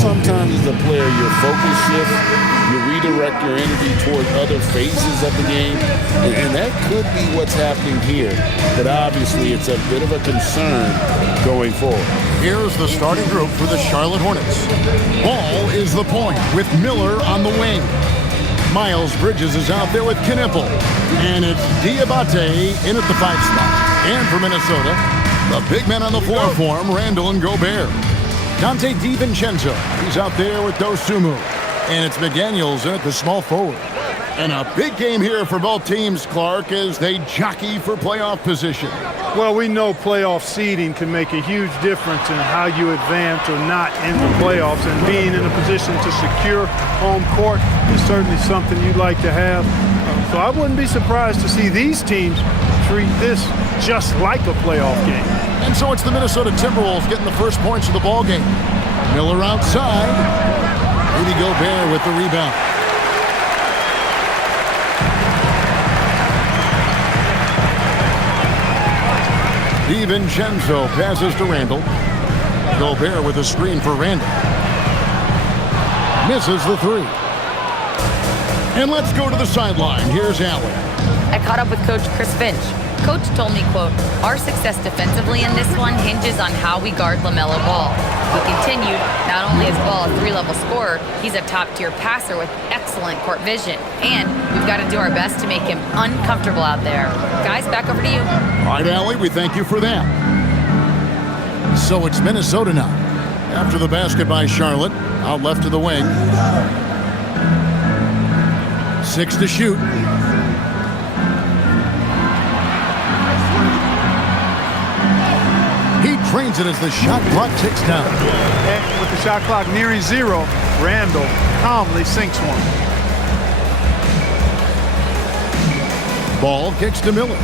sometimes as a player your focus shifts, you redirect your energy toward other phases of the game, and that could be what's happening here. But obviously it's a bit of a concern going forward. Here's the starting group for the Charlotte Hornets. Ball is the point with Miller on the wing. Miles Bridges is out there with Knipple. And it's Diabate in at the 5 spot. And for Minnesota, the big men on the floor for him, Randall and Gobert. Dante DiVincenzo, he's out there with Dosunmu. And it's McDaniels in at the small forward. And a big game here for both teams, Clark, as they jockey for playoff position. Well, we know playoff seeding can make a huge difference in how you advance or not in the playoffs. And being in a position to secure home court is certainly something you'd like to have. So I wouldn't be surprised to see these teams treat this just like a playoff game. And so it's the Minnesota Timberwolves getting the first points of the ball game. Miller outside. Rudy Gobert with the rebound. DiVincenzo passes to Randall. Gobert with a screen for Randall. Misses the 3. And let's go to the sideline. Here's Allen. I caught up with Coach Chris Finch. Coach told me, quote, "Our success defensively in this one hinges on how we guard LaMelo Ball." He continued, "Not only is Ball a 3-level scorer, he's a top-tier passer with excellent court vision. And we've got to do our best to make him uncomfortable out there." Guys, back over to you. All right, Allie, we thank you for that. So it's Minnesota now. After the basket by Charlotte, out left to the wing. 6 to shoot. He trains it as the shot clock ticks down. And with the shot clock nearing 0, Randall calmly sinks one. Ball kicks to Miller.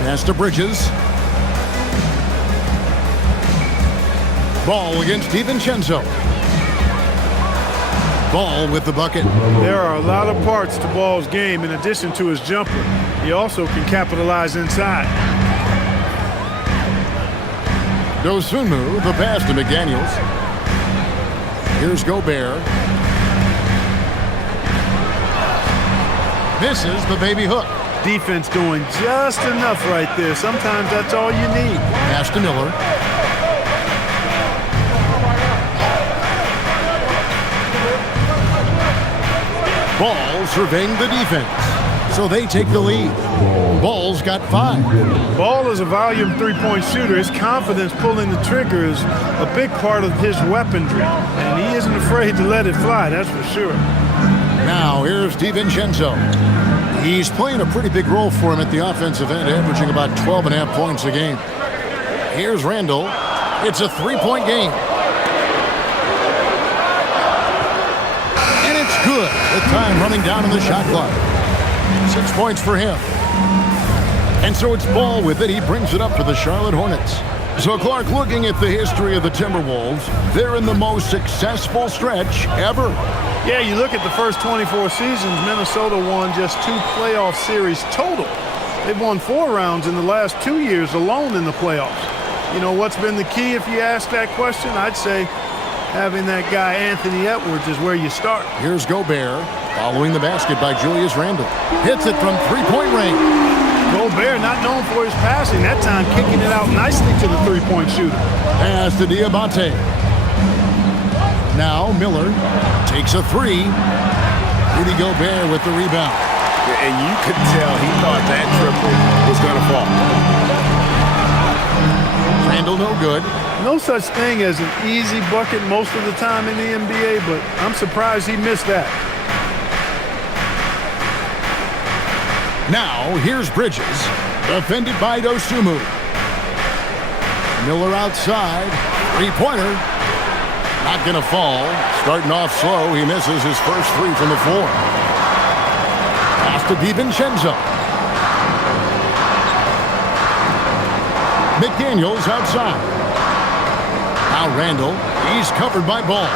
Pass to Bridges. Ball against DiVincenzo. Ball with the bucket. There are a lot of parts to Ball's game in addition to his jumper. He also can capitalize inside. Dosunmu, the pass to McDaniels. Here's Gobert. Misses the baby hook. Defense doing just enough right there. Sometimes that's all you need. Pass to Miller. Ball surveying the defense. So they take the lead. Ball's got 5. Ball is a volume three-point shooter. His confidence pulling the trigger is a big part of his weaponry. And he isn't afraid to let it fly, that's for sure. Now here's DiVincenzo. He's playing a pretty big role for him at the offensive end, averaging about 12.5 points a game. Here's Randall. It's a 3-point game. And it's good. The time running down on the shot clock. 6 points for him. And so it's Ball with it. He brings it up for the Charlotte Hornets. So, Clark, looking at the history of the Timberwolves, they're in the most successful stretch ever. Yeah, you look at the first 24 seasons, Minnesota won just 2 playoff series total. They've won 4 rounds in the last 2 years alone in the playoffs. You know, what's been the key if you ask that question? I'd say having that guy Anthony Edwards is where you start. Here's Gobert following the basket by Julius Randle. Hits it from 3-point range. Gobert not known for his passing. That time kicking it out nicely to the 3-point shooter. Pass to Diabate. Now Miller takes a 3. Rudy Gobert with the rebound. And you could tell he thought that triple was going to fall. Randle no good. No such thing as an easy bucket most of the time in the NBA, but I'm surprised he missed that. Now here's Bridges, defended by Dosunmu. Miller outside, 3-pointer. Not going to fall. Starting off slow, he misses his first 3 from the floor. Pass to DiVincenzo. McDaniels outside. Now Randall, he's covered by Ball.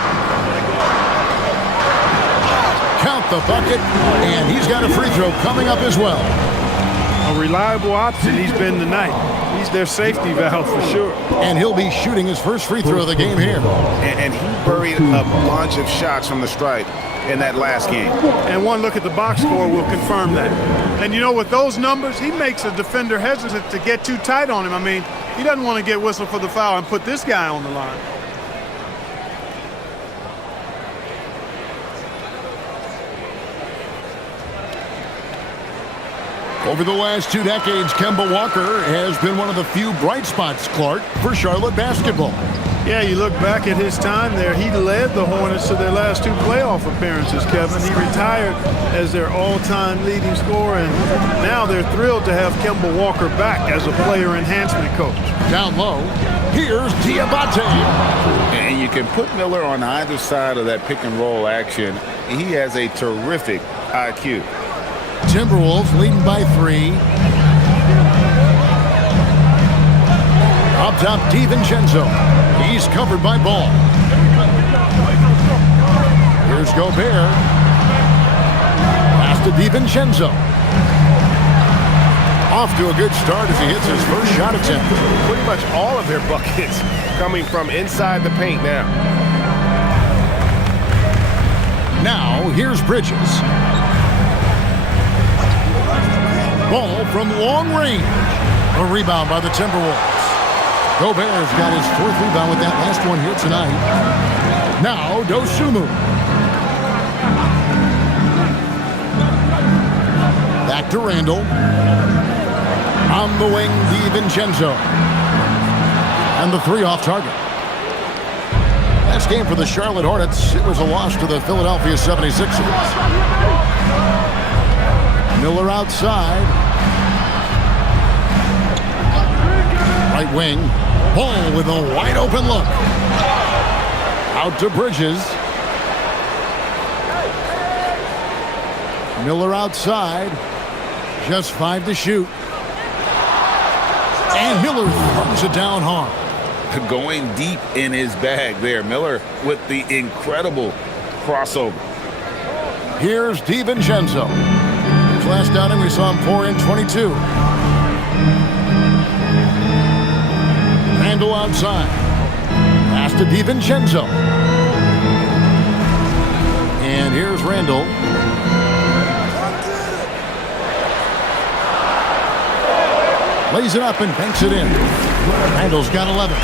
Count the bucket, and he's got a free throw coming up as well. A reliable option he's been tonight. He's their safety valve for sure. And he'll be shooting his first free throw of the game here. And he buried a bunch of shots from the stripe in that last game. And one look at the box score will confirm that. And you know, with those numbers, he makes a defender hesitant to get too tight on him. I mean, he doesn't want to get whistled for the foul and put this guy on the line. Over the last 2 decades, Kemba Walker has been one of the few bright spots, Clark, for Charlotte basketball. Yeah, you look back at his time there, he led the Hornets to their last 2 playoff appearances, Kevin. He retired as their all-time leading scorer, and now they're thrilled to have Kemba Walker back as a player enhancement coach. Down low, here's Diabate. And you can put Miller on either side of that pick-and-roll action. He has a terrific IQ. Timberwolves leading by 3. Up top, DiVincenzo. He's covered by Ball. Here's Gobert. Pass to DiVincenzo. Off to a good start as he hits his first shot attempt. Pretty much all of their buckets coming from inside the paint now. Now, here's Bridges. Ball from long range. A rebound by the Timberwolves. Gobert's got his 4th rebound with that last one here tonight. Now, Dosunmu. Back to Randall. On the wing, DiVincenzo. And the 3 off target. Last game for the Charlotte Hornets, it was a loss to the Philadelphia 76ers. Miller outside. Right wing. Ball with a wide open look. Out to Bridges. Miller outside. Just 5 to shoot. And Miller throws it down hard. Going deep in his bag there. Miller with the incredible crossover. Here's DiVincenzo. His last outing, we saw him pour in 22. Randall outside. Pass to DiVincenzo. And here's Randall. Lays it up and banks it in. Randall's got 11.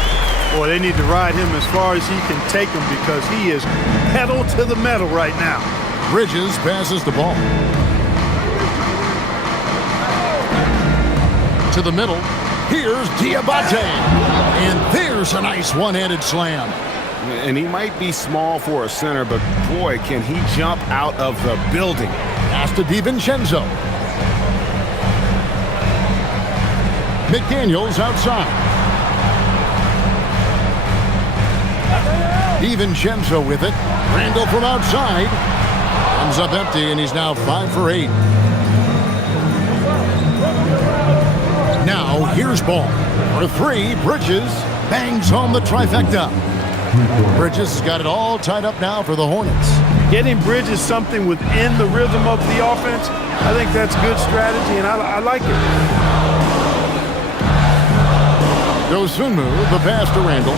Boy, they need to ride him as far as he can take him because he is pedal to the metal right now. Bridges passes the ball. To the middle. Here's Diabate. And there's a nice one-handed slam. And he might be small for a center, but boy, can he jump out of the building. Pass to DiVincenzo. McDaniels outside. DiVincenzo with it. Randall from outside. Comes up empty, and he's now 5 for 8. Now, here's Ball. For 3, Bridges bangs home the trifecta. Bridges has got it all tied up now for the Hornets. Getting Bridges something within the rhythm of the offense, I think that's good strategy, and I like it. Dosunmu, the pass to Randall.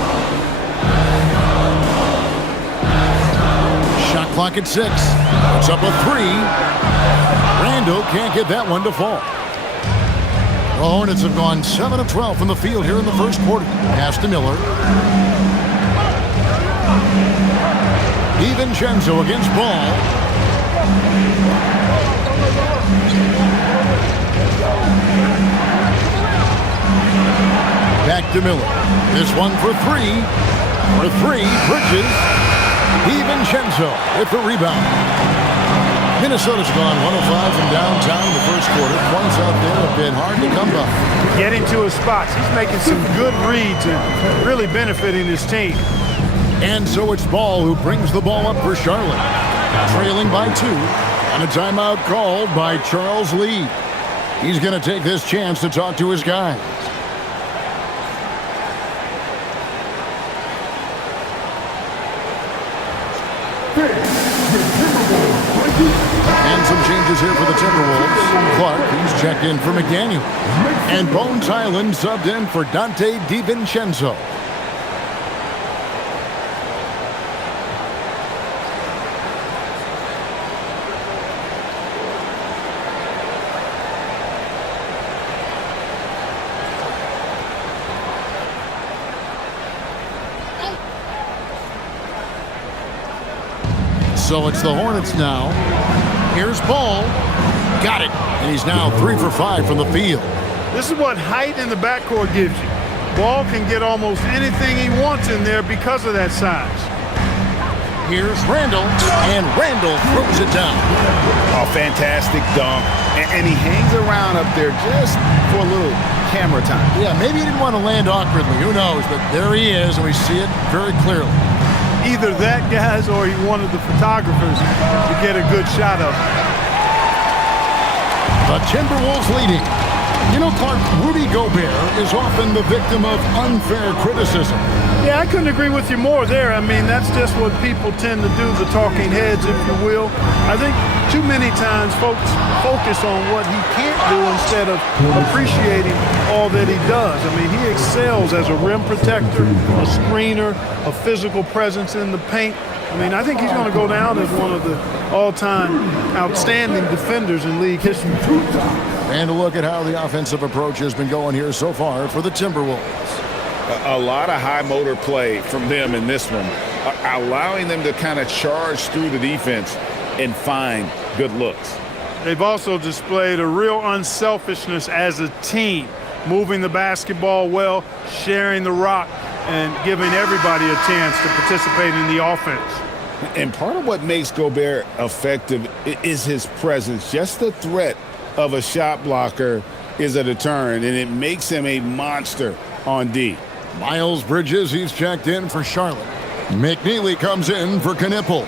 Shot clock at 6. It's up a 3. Randall can't get that one to fall. The Hornets have gone 7 of 12 from the field here in the first quarter. Pass to Miller. DiVincenzo against Ball. Back to Miller. This one for 3. For 3, Bridges. DiVincenzo with the rebound. Minnesota's gone 105 from downtown in the first quarter. Points out there have been hard to come by. Getting to his spots. He's making some good reads and really benefiting his team. And so it's Ball who brings the ball up for Charlotte. Trailing by 2. And a timeout called by Charles Lee. He's going to take this chance to talk to his guys. This is the Timberwolves And some changes here for the Timberwolves. Clark, he's checked in for McDaniel. And Bones Highland subbed in for Dante DiVincenzo. So it's the Hornets now. Here's Ball. Got it. And he's now 3 for 5 from the field. This is what height in the backcourt gives you. Ball can get almost anything he wants in there because of that size. Here's Randall, and Randall throws it down. A fantastic dunk. And he hangs around up there just for a little camera time. Yeah, maybe he didn't want to land awkwardly. Who knows? But there he is, and we see it very clearly. Either that, guys, or he wanted the photographers to get a good shot of it. The Timberwolves leading. You know, Clark, Rudy Gobert is often the victim of unfair criticism. Yeah, I couldn't agree with you more there. I mean, that's just what people tend to do, the talking heads, if you will. I think too many times folks focus on what he can't do instead of appreciating all that he does. I mean, he excels as a rim protector, a screener, a physical presence in the paint. I mean, I think he's going to go down as one of the all-time outstanding defenders in league history. And a look at how the offensive approach has been going here so far for the Timberwolves. A lot of high motor play from them in this one, allowing them to kind of charge through the defense and find good looks. They've also displayed a real unselfishness as a team, moving the basketball well, sharing the rock, and giving everybody a chance to participate in the offense. And part of what makes Gobert effective is his presence. Just the threat of a shot blocker is a deterrent, and it makes him a monster on D. Miles Bridges, he's checked in for Charlotte. McNeely comes in for Knippel.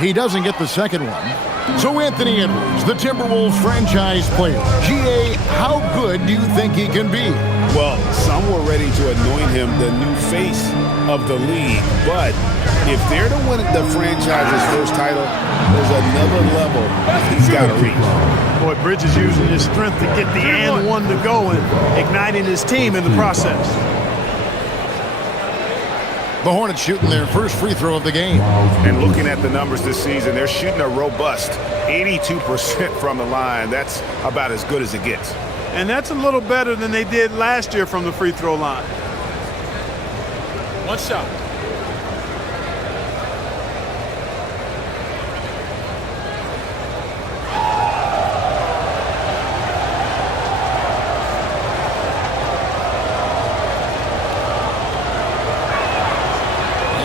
He doesn't get the second one. So Anthony Edwards, the Timberwolves franchise player. G.A., how good do you think he can be? Well, some were ready to anoint him the new face of the league. But if they're to win the franchise's first title, there's another level he's got to reach. Boy, Bridges using his strength to get the and one to go and igniting his team in the process. The Hornets shooting their first free throw of the game. And looking at the numbers this season, they're shooting a robust 82% from the line. That's about as good as it gets. And that's a little better than they did last year from the free throw line. One shot.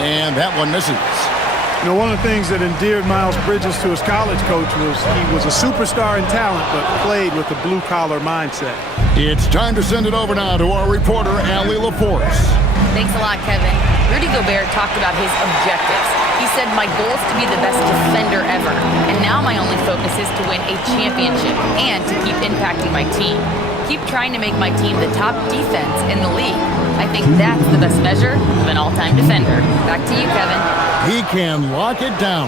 And that one misses. You know, one of the things that endeared Miles Bridges to his college coach was he was a superstar in talent, but played with a blue-collar mindset. It's time to send it over now to our reporter, Allie LaForce. Thanks a lot, Kevin. Rudy Gobert talked about his objectives. He said, my goal is to be the best defender ever. And now my only focus is to win a championship and to keep impacting my team. Keep trying to make my team the top defense in the league. I think that's the best measure of an all-time defender. Back to you, Kevin. He can lock it down.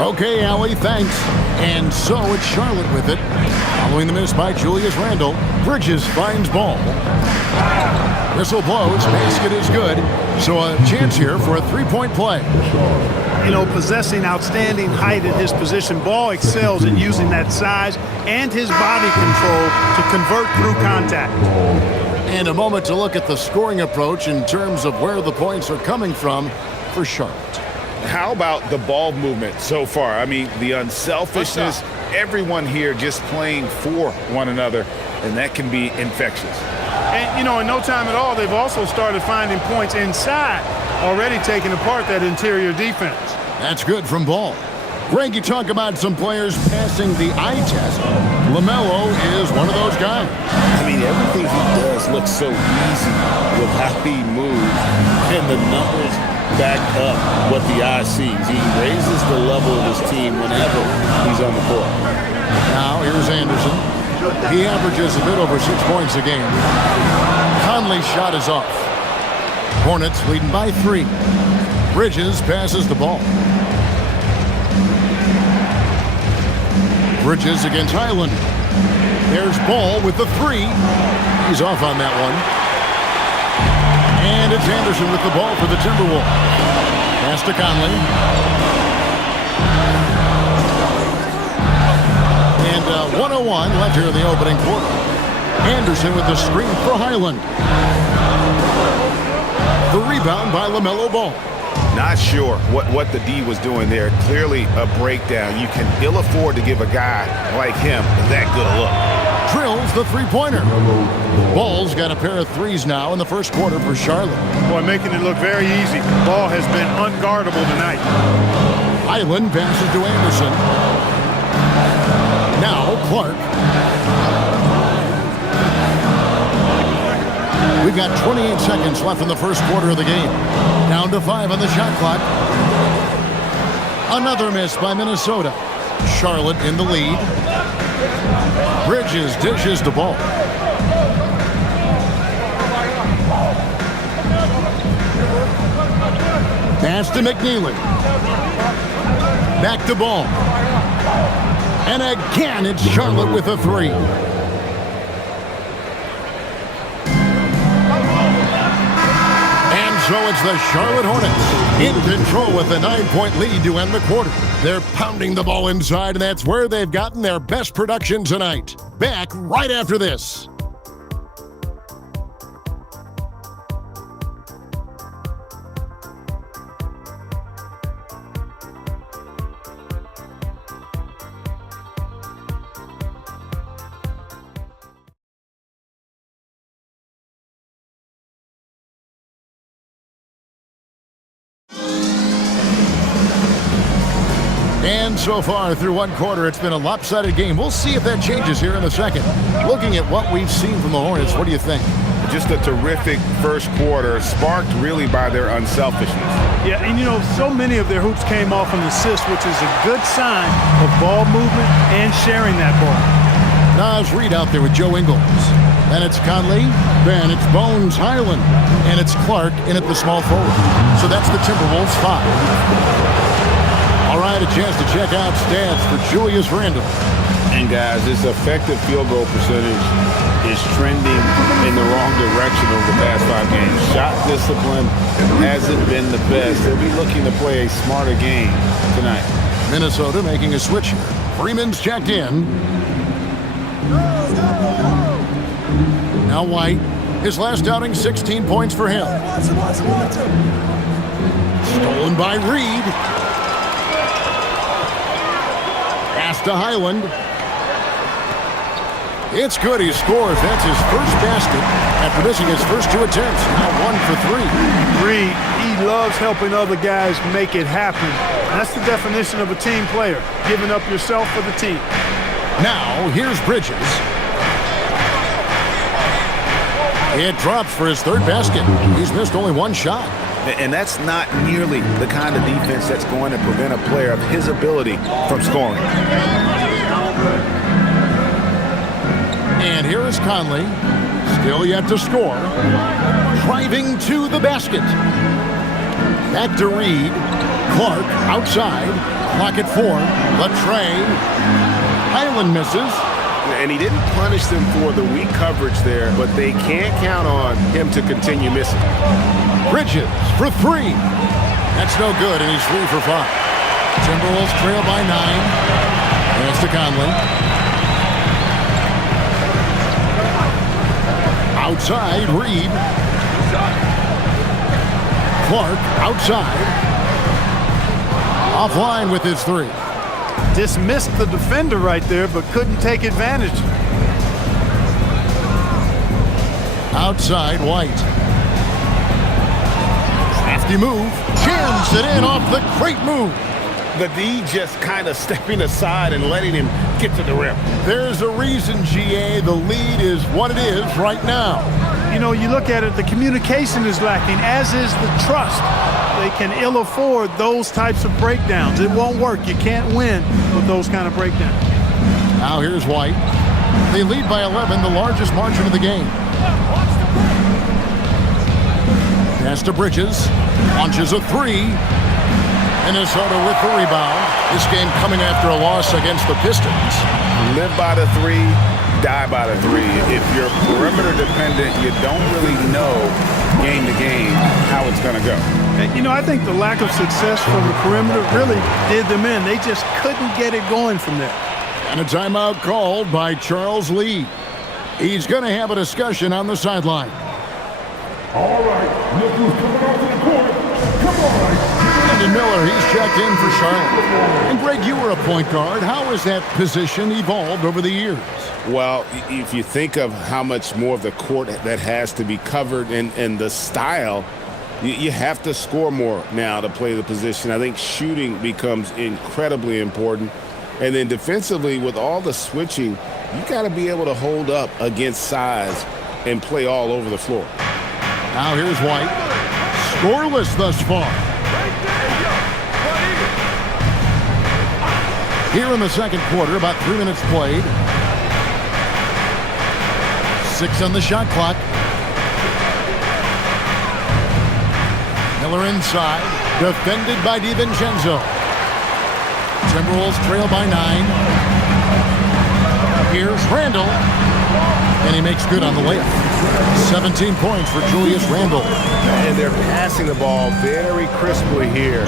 Okay, Allie, thanks. And so it's Charlotte with it. Following the miss by Julius Randle, Bridges finds Ball. Whistle blows, basket is good. So a chance here for a three-point play. You know, possessing outstanding height at his position, Ball excels in using that size and his body control to convert through contact. And a moment to look at the scoring approach in terms of where the points are coming from for Charlotte. How about the ball movement so far? I mean, the unselfishness, everyone here just playing for one another, and that can be infectious. And, you know, in no time at all, they've also started finding points inside, already taking apart that interior defense. That's good from Ball. Greg, you talk about some players passing the eye test. LaMelo is one of those guys. I mean, everything he does looks so easy with how he moves, and the numbers back up what the eye sees. He raises the level of his team whenever he's on the court. Now here's Anderson. He averages a bit over 6 points a game. Conley's shot is off. Hornets leading by 3. Bridges passes the ball. Bridges against Highland. There's Ball with the 3. He's off on that one. And it's Anderson with the ball for the Timberwolves. Pass to Conley. And 1:01 left here in the opening quarter. Anderson with the screen for Highland. The rebound by LaMelo Ball. Not sure what the D was doing there. Clearly a breakdown. You can ill afford to give a guy like him that good a look. Drills the three-pointer. Ball's got a pair of threes now in the first quarter for Charlotte. Boy, making it look very easy. Ball has been unguardable tonight. Highland passes to Anderson. Now Clark. We've got 28 seconds left in the first quarter of the game. Down to 5 on the shot clock. Another miss by Minnesota. Charlotte in the lead. Bridges dishes the ball. Pass to McNeely. Back to Ball. And again, it's Charlotte with a 3. So it's the Charlotte Hornets in control with a 9-point lead to end the quarter. They're pounding the ball inside, and that's where they've gotten their best production tonight. Back right after this. And so far through one quarter, it's been a lopsided game. We'll see if that changes here in a second. Looking at what we've seen from the Hornets, what do you think? Just a terrific first quarter, sparked really by their unselfishness. Yeah, and you know, so many of their hoops came off an assist, which is a good sign of ball movement and sharing that ball. Nas Reed out there with Joe Ingles. Then it's Conley. Then it's Bones Highland. And it's Clark in at the small forward. So that's the Timberwolves 5. All right, a chance to check out stats for Julius Randle. And guys, this effective field goal percentage is trending in the wrong direction over the past 5 games. Shot discipline hasn't been the best. They'll be looking to play a smarter game tonight. Minnesota making a switch here. Freeman's checked in. Now White. His last outing, 16 points for him. Stolen by Reed. Pass to Highland. It's good. He scores. That's his first basket after missing his first 2 attempts. Now 1 for 3. Reed, he loves helping other guys make it happen. That's the definition of a team player, giving up yourself for the team. Now here's Bridges. It drops for his 3rd basket. He's missed only 1 shot. And that's not nearly the kind of defense that's going to prevent a player of his ability from scoring. And here is Conley, still yet to score, driving to the basket. Back to Reed. Clark outside. Clock at 4. Latre. Highland misses. And he didn't punish them for the weak coverage there, but they can't count on him to continue missing. Bridges for 3. That's no good, and he's 3 for 5. Timberwolves trail by 9. Pass to Conley. Outside, Reed. Clark outside. Offline with his 3. Dismissed the defender right there, but couldn't take advantage. Outside, White. Crafty move. Jams it in off the great move. The D just kind of stepping aside and letting him get to the rim. There's a reason, GA. The lead is what it is right now. You know, you look at it, the communication is lacking, as is the trust. They can ill afford those types of breakdowns. It won't work. You can't win with those kind of breakdowns. Now here's White. They lead by 11, the largest margin of the game. Pass to Bridges. Launches a three. Minnesota with the rebound. This game coming after a loss against the Pistons. Live by the three, die by the three. If you're perimeter dependent, you don't really know game to game how it's going to go. And, you know, I think the lack of success from the perimeter really did them in. They just couldn't get it going from there. And a timeout called by Charles Lee. He's going to have a discussion on the sideline. All right, look who's coming off the court. Come on. Brandon Miller, he's checked in for Charlotte. And Greg, you were a point guard. How has that position evolved over the years? Well, if you think of how much more of the court that has to be covered and the style, you have to score more now to play the position. I think shooting becomes incredibly important. And then defensively, with all the switching, you got to be able to hold up against size and play all over the floor. Now here's White. Scoreless thus far. Here in the second quarter, about 3 minutes played. 6 on the shot clock. Miller inside, defended by DiVincenzo. Timberwolves trail by 9. Here's Randle, and he makes good on the layup. 17 points for Julius Randle. And they're passing the ball very crisply here.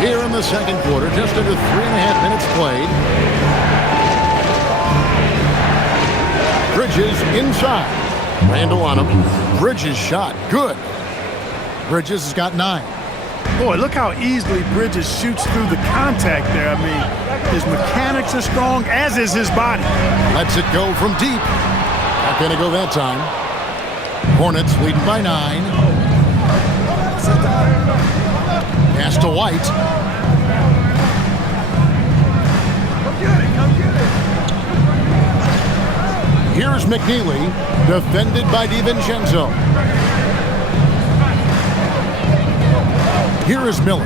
Here in the second quarter, just under 3.5 minutes played. Bridges inside. Randle on him. Bridges shot. Good. Bridges has got 9. Boy, look how easily Bridges shoots through the contact there. I mean, his mechanics are strong, as is his body. Lets it go from deep. Not going to go that time. Hornets leading by 9. Pass to White. Here's McNeely, defended by DiVincenzo. Here is Miller.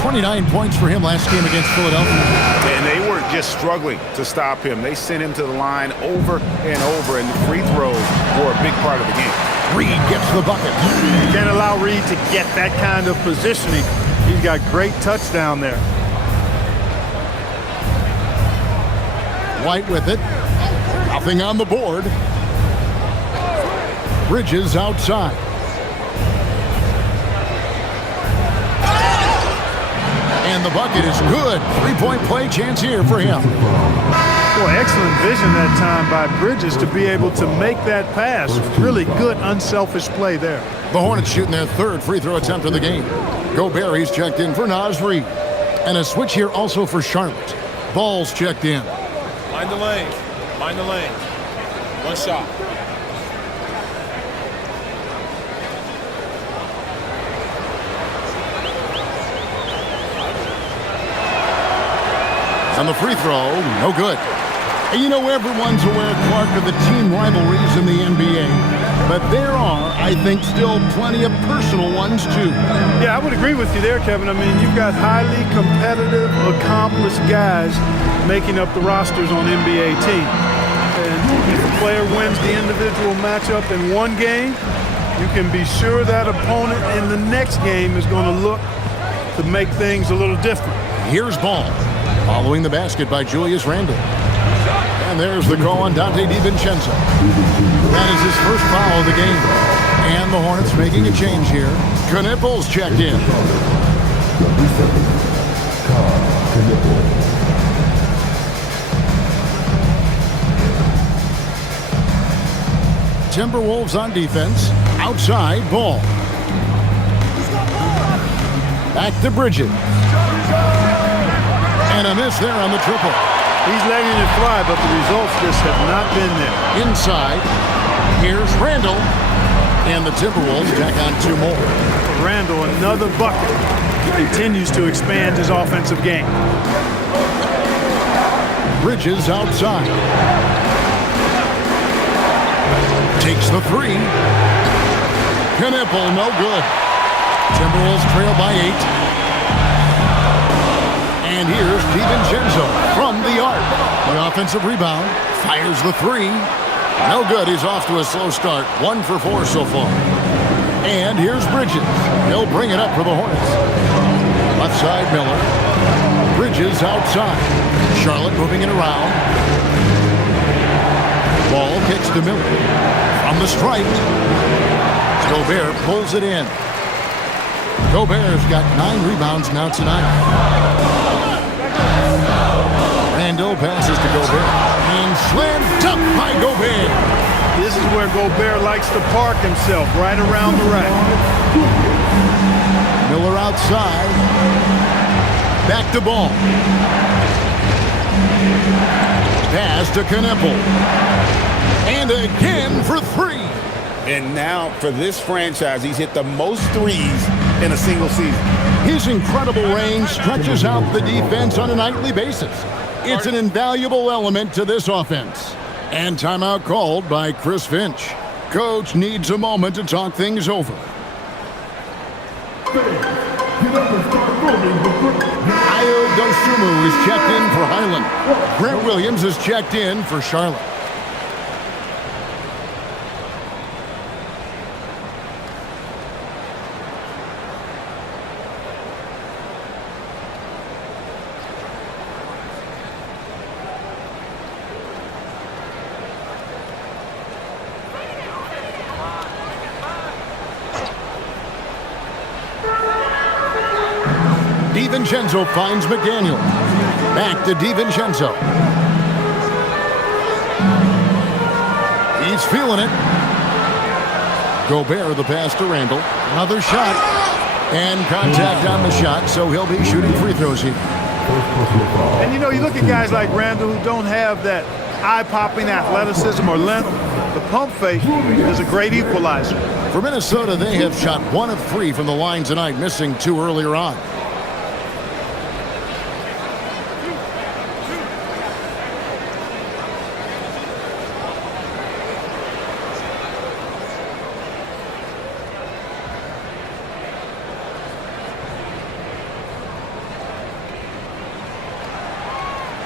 29 points for him last game against Philadelphia. And they were just struggling to stop him. They sent him to the line over and over, and the free throws were a big part of the game. Reed gets the bucket. You can't allow Reed to get that kind of positioning. He's got great touch down there. White with it. Nothing on the board. Bridges outside. And the bucket is good. 3-point play chance here for him. Boy, excellent vision that time by Bridges to be able to make that pass. Really good, unselfish play there. The Hornets shooting their third free throw attempt of the game. Gobert, he's checked in for Naz Reid. And a switch here also for Charlotte. Ball's checked in. Mind the lane. Mind the lane. One shot. On the free throw, no good. And you know, everyone's aware, Clark, of the team rivalries in the NBA. But there are, I think, still plenty of personal ones, too. Yeah, I would agree with you there, Kevin. I mean, you've got highly competitive, accomplished guys making up the rosters on NBA teams. And if a player wins the individual matchup in one game, you can be sure that opponent in the next game is going to look to make things a little different. Here's Ball, following the basket by Julius Randle. And there's the call on Dante DiVincenzo. That is his first foul of the game. And the Hornets making a change here. Knipples checked in. Timberwolves on defense. Outside, Ball. Back to Bridges. And a miss there on the triple. He's letting it fly, but the results just have not been there. Inside, here's Randle. And the Timberwolves tack on 2 more. Randle, another bucket. He continues to expand his offensive game. Bridges outside. Takes the 3. Knipple, no good. Timberwolves trail by 8. And here's DiVincenzo from the arc. The offensive rebound. Fires the three. No good. He's off to a slow start. 1 for 4 so far. And here's Bridges. He'll bring it up for the Hornets. Left side, Miller. Bridges outside. Charlotte moving it around. Ball kicks to Miller. From the stripe. Gobert pulls it in. Gobert's got 9 rebounds now tonight. Randall passes to Gobert. And slammed up by Gobert. This is where Gobert likes to park himself, right around the rack. Miller outside. Back to ball. Pass to Knippel. And again for 3. And now for this franchise, he's hit the most threes in a single season. His incredible range stretches out the defense on a nightly basis. It's an invaluable element to this offense. And timeout called by Chris Finch. Coach needs a moment to talk things over. Ayo Dosunmu is checked in for Highland. Grant Williams is checked in for Charlotte. DiVincenzo finds McDaniel. Back to DiVincenzo. He's feeling it. Gobert the pass to Randall. Another shot. And contact on the shot, so he'll be shooting free throws here. And you know, you look at guys like Randall who don't have that eye-popping athleticism or length. The pump fake is a great equalizer. For Minnesota, they have shot 1 of 3 from the line tonight, missing 2 earlier on.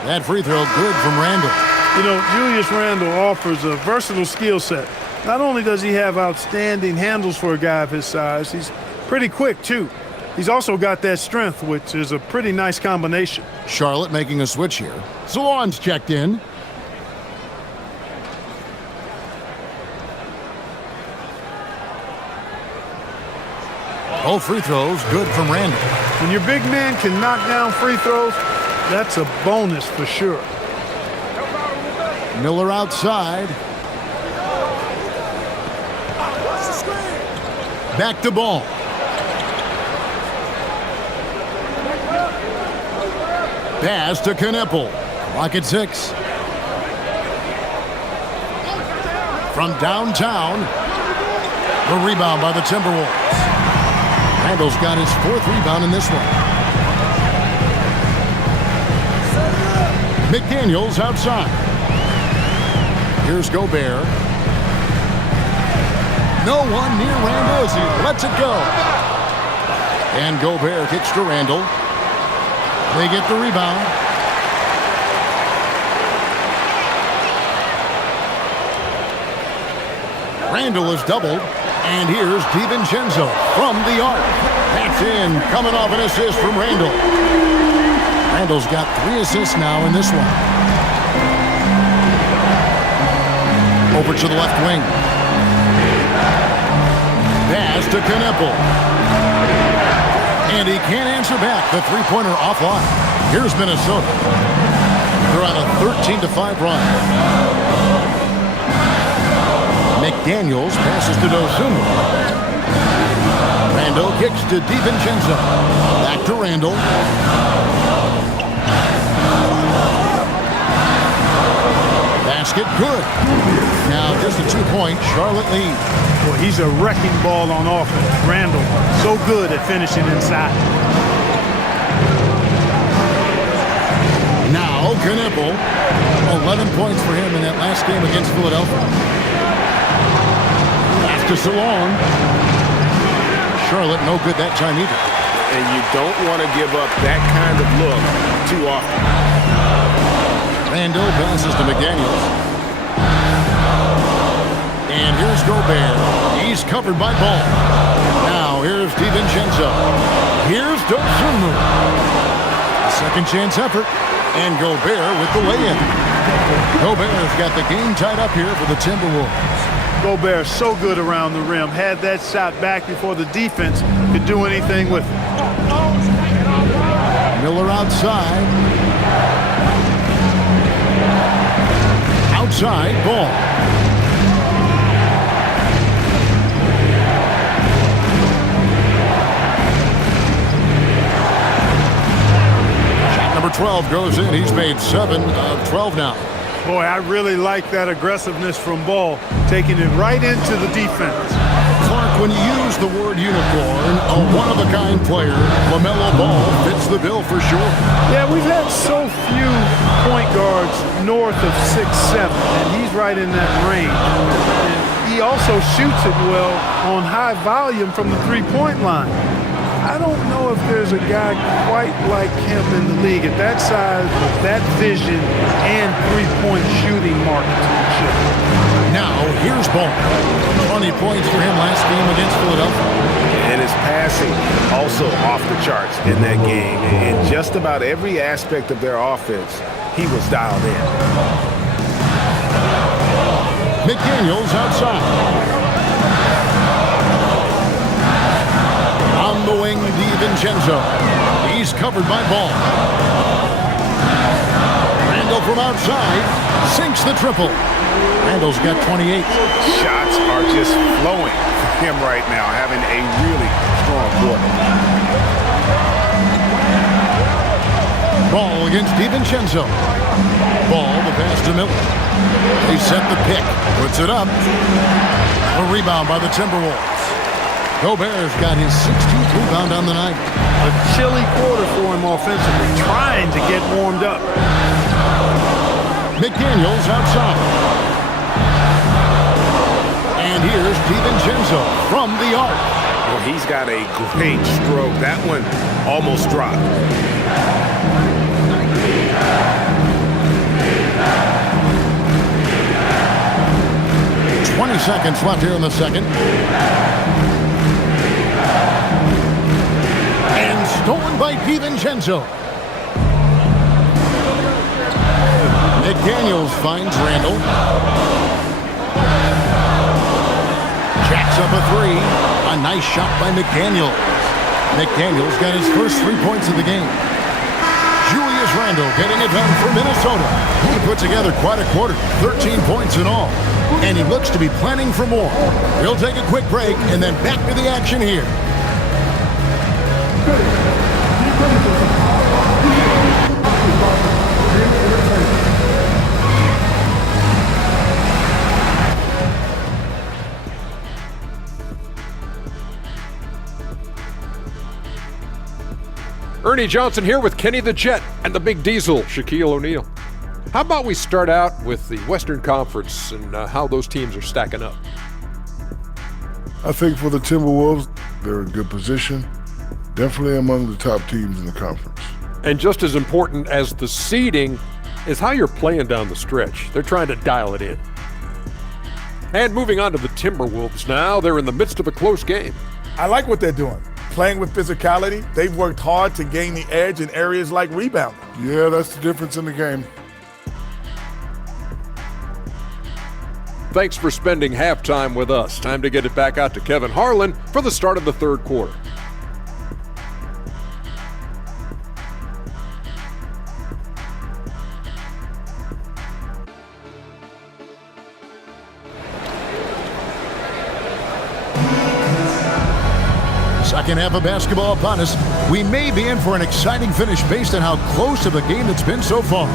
That free throw good from Randall. You know, Julius Randle offers a versatile skill set. Not only does he have outstanding handles for a guy of his size, he's pretty quick, too. He's also got that strength, which is a pretty nice combination. Charlotte making a switch here. Salon's checked in. Both free throws good from Randall. When your big man can knock down free throws, that's a bonus for sure. Miller outside. Back to ball. Pass to Knippel. Clock at 6. From downtown. The rebound by the Timberwolves. Randall's got his 4th rebound in this one. McDaniels outside. Here's Gobert. No one near Randall as he lets it go. And Gobert kicks to Randall. They get the rebound. Randall is doubled. And here's DiVincenzo from the arc. That's in, coming off an assist from Randall. Randall's got 3 assists now in this one. Over to the left wing. Pass to Knippel. And he can't answer back. The three-pointer offline. Here's Minnesota. They're on a 13-5 run. McDaniels passes to Dosunmu. Randall kicks to DiVincenzo. Back to Randall. Basket good. Now just a 2-point Charlotte lead. Well, he's a wrecking ball on offense. Randall, so good at finishing inside. Now Knippel. 11 points for him in that last game against Philadelphia. Pass to Salon. Charlotte no good that time either. and you don't want to give up that kind of look too often. Randall passes to McDaniels. And here's Gobert. He's covered by Ball. Now here's DiVincenzo. Here's Dosunmu. A second chance effort. And Gobert with the lay-in. Gobert's got the game tied up here for the Timberwolves. Gobert so good around the rim. Had that shot back before the defense could do anything with it. Miller outside. Outside, Ball. Shot number 12 goes in. He's made 7 of 12 now. Boy, I really like that aggressiveness from Ball, taking it right into the defense. Clark, when you use the word unicorn, a one-of-a-kind player, LaMelo Ball fits the bill for sure. Yeah, we've had so few point guards north of 6'7", and he's right in that range. And he also shoots it well on high volume from the three-point line. I don't know if there's a guy quite like him in the league at that size, that vision, and three-point shooting marksmanship. Now, here's Ball. 20 points for him last game against Philadelphia. And his passing also off the charts in that game. In just about every aspect of their offense, he was dialed in. McDaniels outside. On the wing, DiVincenzo. He's covered by Ball. Randall from outside sinks the triple. Randall's got 28. Shots are just flowing for him right now, having a really strong quarter. Ball against DiVincenzo. Ball, the pass to Miller. They set the pick. Puts it up. A rebound by the Timberwolves. Gobert's got his 16th rebound on the night. A chilly quarter for him offensively, trying to get warmed up. McDaniels outside. And here's DiVincenzo from the arc. Well, he's got a great stroke. That one almost dropped. 20 seconds left here in the second. And stolen by DiVincenzo. McDaniels finds Randall. Jacks up a three. A nice shot by McDaniels. McDaniels got his first 3 points of the game. Julius Randle getting it done for Minnesota. He put together quite a quarter, 13 points in all. And he looks to be planning for more. We'll take a quick break and then back to the action here. Ernie Johnson here with Kenny the Jet and the Big Diesel, Shaquille O'Neal. How about we start out with the Western Conference and how those teams are stacking up? I think for the Timberwolves, they're in good position. Definitely among the top teams in the conference. And just as important as the seeding is how you're playing down the stretch. They're trying to dial it in. And moving on to the Timberwolves now, they're in the midst of a close game. I like what they're doing. Playing with physicality, they've worked hard to gain the edge in areas like rebounding. Yeah, that's the difference in the game. Thanks for spending halftime with us. Time to get it back out to Kevin Harlan for the start of the third quarter. Second half of basketball upon us. We may be in for an exciting finish based on how close of a game it's been so far.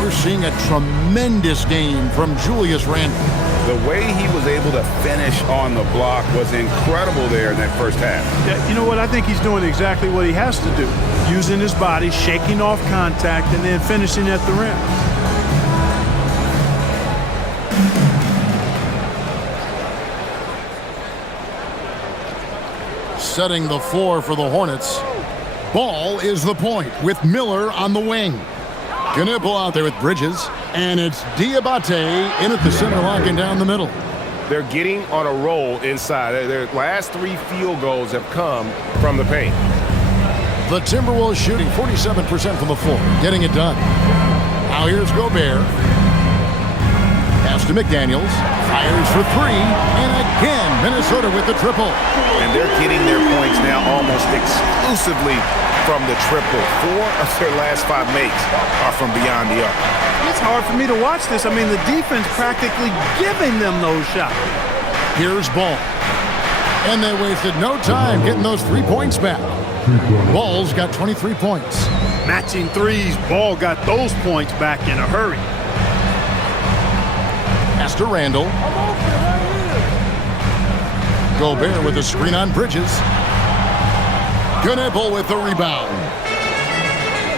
We're seeing a tremendous game from Julius Randle. The way he was able to finish on the block was incredible there in that first half. Yeah, you know what? I think he's doing exactly what he has to do. Using his body, shaking off contact, and then finishing at the rim. Setting the floor for the Hornets. Ball is the point with Miller on the wing. Knipple out there with Bridges. And it's Diabate in at the center, locking down the middle. They're getting on a roll inside. Their last 3 field goals have come from the paint. The Timberwolves shooting 47% from the floor, getting it done. Now here's Gobert. Pass to McDaniels. Fires for 3. And again, Minnesota with the triple. And they're getting their points now almost exclusively from the triple. 4 of their last 5 makes are from beyond the arc. It's hard for me to watch this. I mean, the defense practically giving them those shots. Here's Ball. And they wasted no time getting those 3 points back. Ball's got 23 points. Matching threes, Ball got those points back in a hurry. Pass to Randall. Gobert with a screen on Bridges. Knipple with the rebound.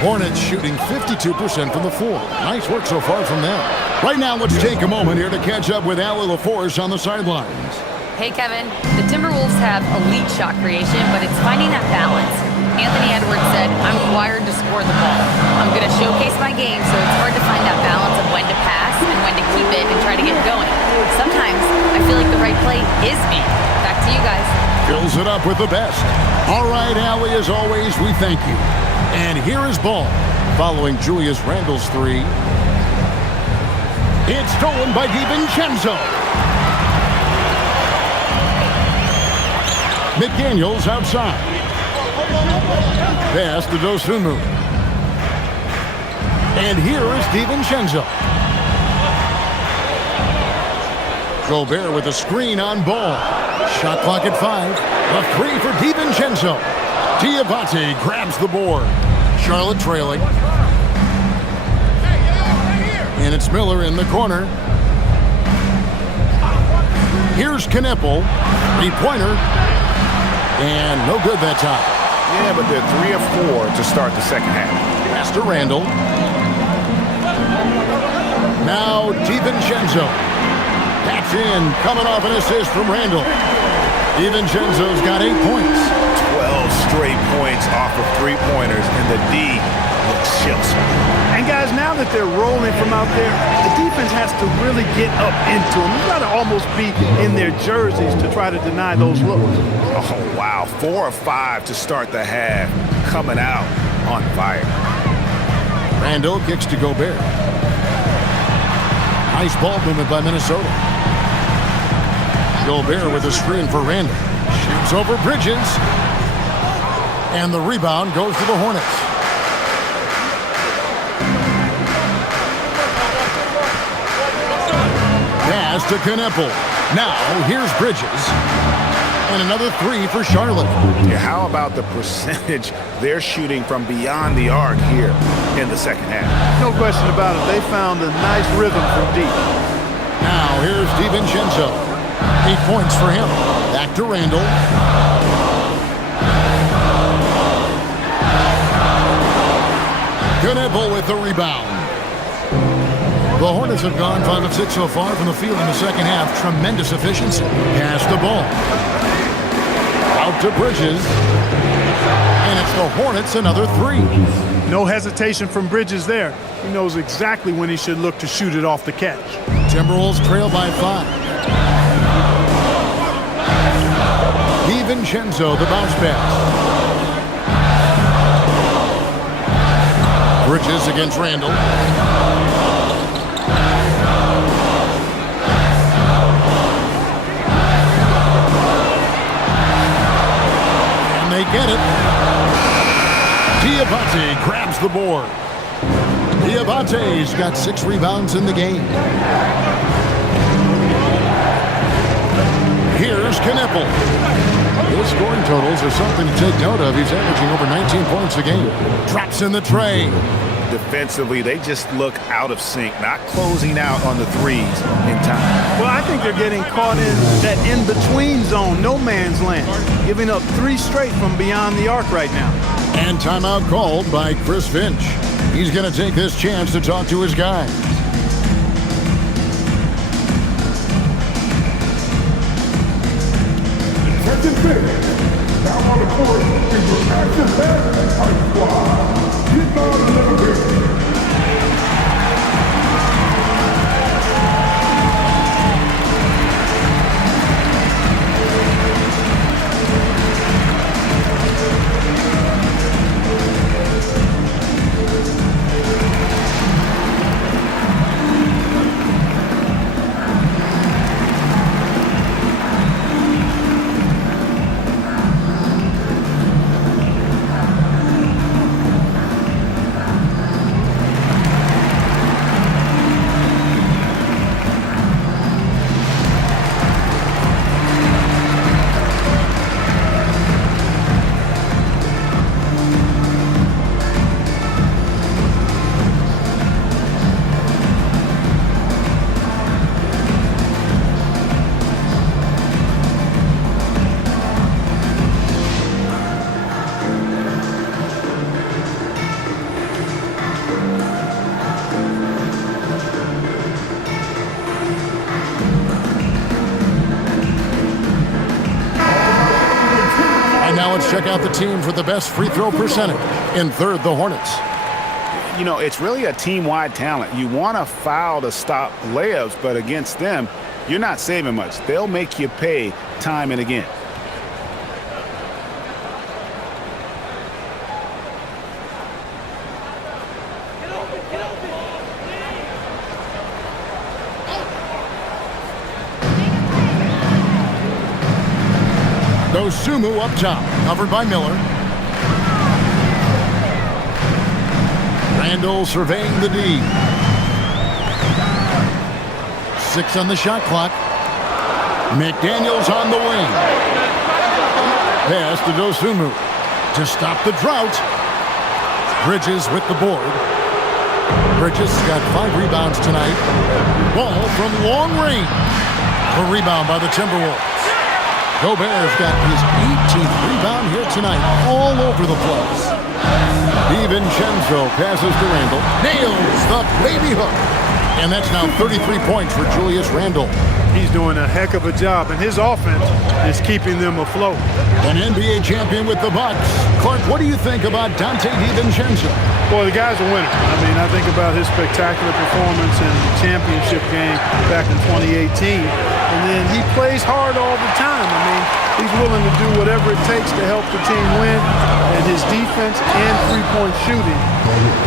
Hornets shooting 52% from the floor. Nice work so far from them. Right now, let's take a moment here to catch up with Allie LaForce on the sidelines. Hey, Kevin. The Timberwolves have elite shot creation, but it's finding that balance. Anthony Edwards said, I'm wired to score the ball. I'm going to showcase my game, so it's hard to find that balance of when to pass and when to keep it and try to get going. Sometimes I feel like the right play is me. Back to you guys. Fills it up with the best. All right, Allie, as always, we thank you. And here is Ball, following Julius Randle's 3. It's stolen by DiVincenzo. McDaniels outside. Pass to Dosunmu. And here is DiVincenzo. Gobert with a screen on Ball. Shot clock at 5. A 3 for DiVincenzo. Diabate grabs the board. Charlotte trailing. And it's Miller in the corner. Here's Knipple. 3-pointer. And no good that time. Yeah, but they're 3 of 4 to start the second half. Pass to Randall. Now DiVincenzo. That's in. Coming off an assist from Randall. DiVincenzo's got 8 points. 12 straight points off of 3-pointers, and the D looks chill. And guys, now that they're rolling from out there, the defense has to really get up into them. You got to almost be in their jerseys to try to deny those looks. Oh, wow. 4 of 5 to start the half. Coming out on fire. Randall kicks to Gobert. Nice ball movement by Minnesota. Gobert with a screen for Randall. Shoots over Bridges. And the rebound goes to the Hornets. Pass to Knipple. Now, here's Bridges. And another 3 for Charlotte. Yeah, how about the percentage they're shooting from beyond the arc here in the second half? No question about it. They found a nice rhythm from deep. Now, here's DiVincenzo. 8 points for him. Back to Randall. Knipple with the rebound. The Hornets have gone 5 of 6 so far from the field in the second half. Tremendous efficiency. Pass the ball. Out to Bridges. And it's the Hornets another 3. No hesitation from Bridges there. He knows exactly when he should look to shoot it off the catch. Timberwolves trail by 5. DiVincenzo, the bounce pass. Bridges against Randall. And they get it. Diabate grabs the board. Diabate's got 6 rebounds in the game. Here's Knipple. His scoring totals are something to take note of. He's averaging over 19 points a game. Drops in the tray. Defensively, they just look out of sync, not closing out on the threes in time. Well, I think they're getting caught in that in-between zone, no man's land, giving up 3 straight from beyond the arc right now. And timeout called by Chris Finch. He's going to take this chance to talk to his guys. Now on the court is the Active Best Type Squad. Get on a little bit. Let's check out the teams with the best free throw percentage. In third, the Hornets. You know, it's really a team-wide talent. You want to foul to stop layups, but against them, you're not saving much. They'll make you pay time and again. Sumu up top, covered by Miller. Randall surveying the D. 6 on the shot clock. McDaniels on the wing. Pass to Dosumu to stop the drought. Bridges with the board. Bridges got 5 rebounds tonight. Ball from long range. A rebound by the Timberwolves. Gobert's got his 18th rebound here tonight, all over the place. DiVincenzo passes to Randall, nails the baby hook. And that's now 33 points for Julius Randle. He's doing a heck of a job, and his offense is keeping them afloat. An NBA champion with the Bucks. Clark, what do you think about Dante DiVincenzo? Well, the guy's a winner. I mean, I think about his spectacular performance in the championship game back in 2018. And then he plays hard all the time. I mean, he's willing to do whatever it takes to help the team win. And his defense and three-point shooting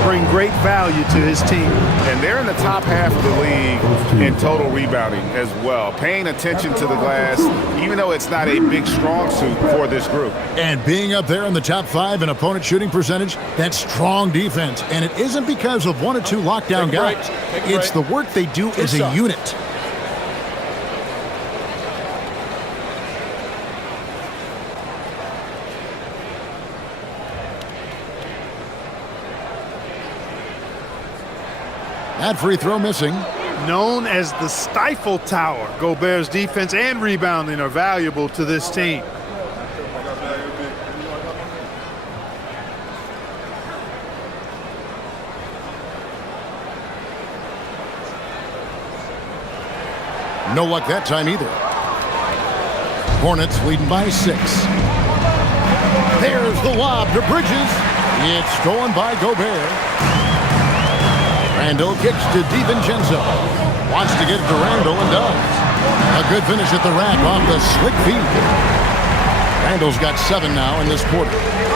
bring great value to his team. And they're in the top half of the league in total rebounding as well. Paying attention to the glass, even though it's not a big strong suit for this group. And being up there in the top 5 in opponent shooting percentage, that's strong defense. And it isn't because of 1 or 2 lockdown guys. It's the work they do as a unit. That free throw missing. Known as the Stifle Tower, Gobert's defense and rebounding are valuable to this team. No luck that time either. Hornets leading by 6. There's the lob to Bridges. It's stolen by Gobert. Randall kicks to DiVincenzo. Wants to get it to Randall and does. A good finish at the rack off the slick feed. Randall's got 7 now in this quarter.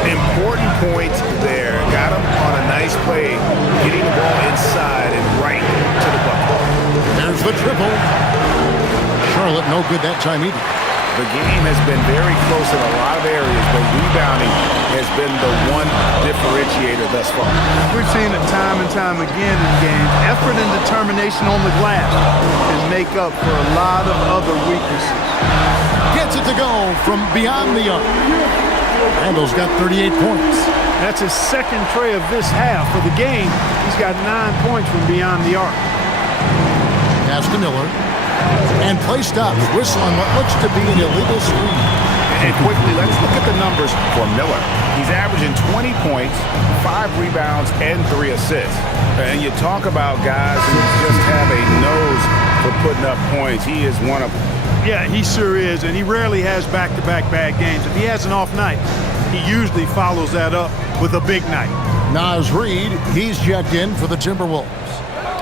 Important points there. Got him on a nice play, getting the ball inside and right to the bucket. There's the triple. Charlotte no good that time either. The game has been very close in a lot of areas, but rebounding has been the one differentiator thus far. We've seen it time and time again in games. Effort and determination on the glass can make up for a lot of other weaknesses. Gets it to go from beyond the arc. Randall's got 38 points. That's his second tray of this half. For the game, he's got 9 points from beyond the arc. Pass to Miller. And play stops. Whistle on what looks to be an illegal screen. And quickly, let's look at the numbers for Miller. He's averaging 20 points, 5 rebounds, and 3 assists. And you talk about guys who just have a nose for putting up points. He is one of them. Yeah, he sure is, and he rarely has back-to-back bad games. If he has an off night, he usually follows that up with a big night. Naz Reid, he's checked in for the Timberwolves.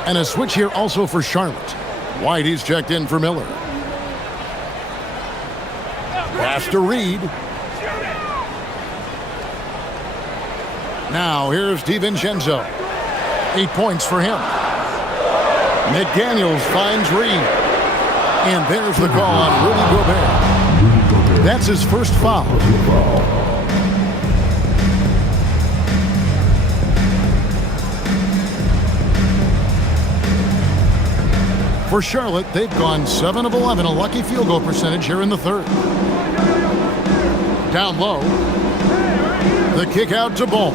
And a switch here also for Charlotte. White, he's checked in for Miller. Pass to Reid. Now here's DiVincenzo. 8 points for him. McDaniels finds Reid. And there's the call on Rudy Gobert. That's his first foul. For Charlotte, they've gone 7 of 11, a lucky field goal percentage here in the third. Down low. The kick out to Ball.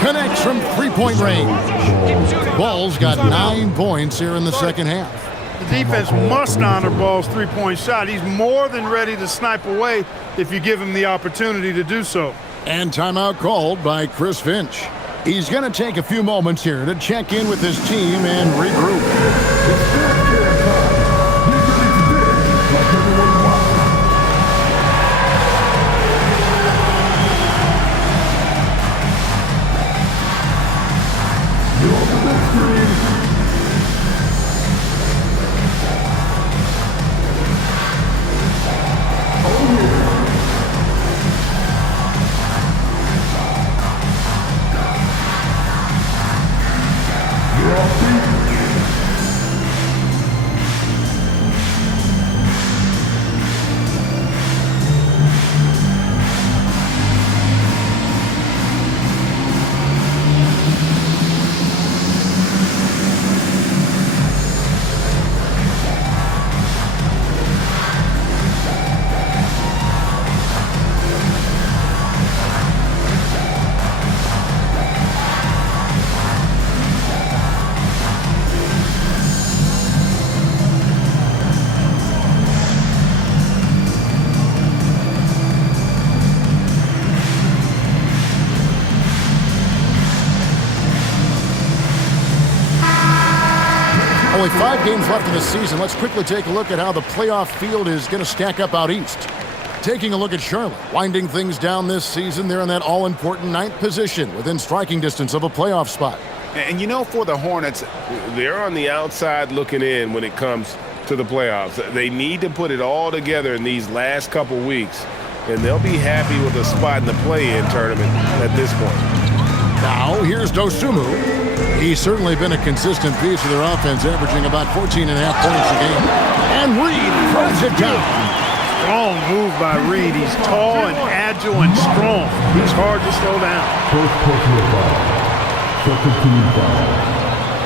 Connects from three-point range. Ball's got 9 points here in the second half. The defense must honor Ball's three-point shot. He's more than ready to snipe away if you give him the opportunity to do so. And timeout called by Chris Finch. He's going to take a few moments here to check in with his team and regroup. Only 5 games left in the season. Let's quickly take a look at how the playoff field is going to stack up out east. Taking a look at Charlotte, winding things down this season. They're in that all-important 9th position within striking distance of a playoff spot. And you know, for the Hornets, they're on the outside looking in when it comes to the playoffs. They need to put it all together in these last couple weeks, and they'll be happy with a spot in the play-in tournament at this point. Now, here's Dosunmu. He's certainly been a consistent piece of their offense, averaging about 14.5 points a game. And Reid throws it down. Strong move by Reid. He's tall and agile and strong. He's hard to slow down.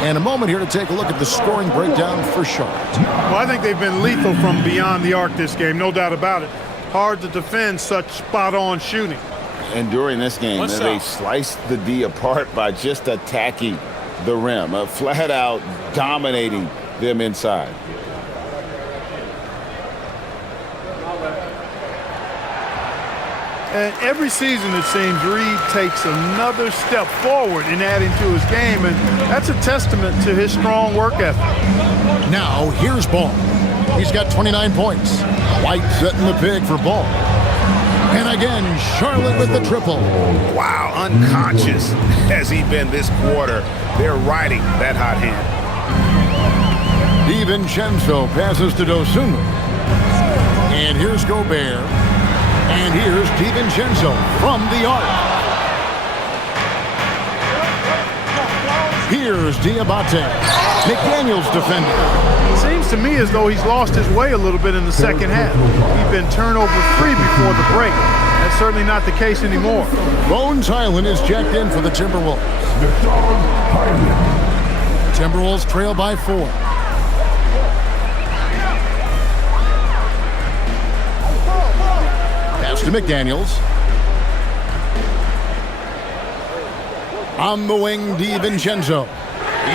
And a moment here to take a look at the scoring breakdown for Charlotte. Well, I think they've been lethal from beyond the arc this game, no doubt about it. Hard to defend such spot-on shooting. And during this game, they sliced the D apart by just attacking the rim, flat out dominating them inside. And every season, it seems, Reid takes another step forward in adding to his game, and that's a testament to his strong work ethic. Now, here's Ball. He's got 29 points. White setting the pig for Ball. And again, Charlotte with the triple. Wow, unconscious has he been this quarter. They're riding that hot hand. DiVincenzo passes to Dosunmu. And here's Gobert. And here's DiVincenzo from the arc. Here's Diabate. McDaniels defending. It seems to me as though he's lost his way a little bit in the second half. He's been turnover-free before the break. That's certainly not the case anymore. Bones Highland is checked in for the Timberwolves. Timberwolves trail by 4. Pass to McDaniels. On the wing, DiVincenzo.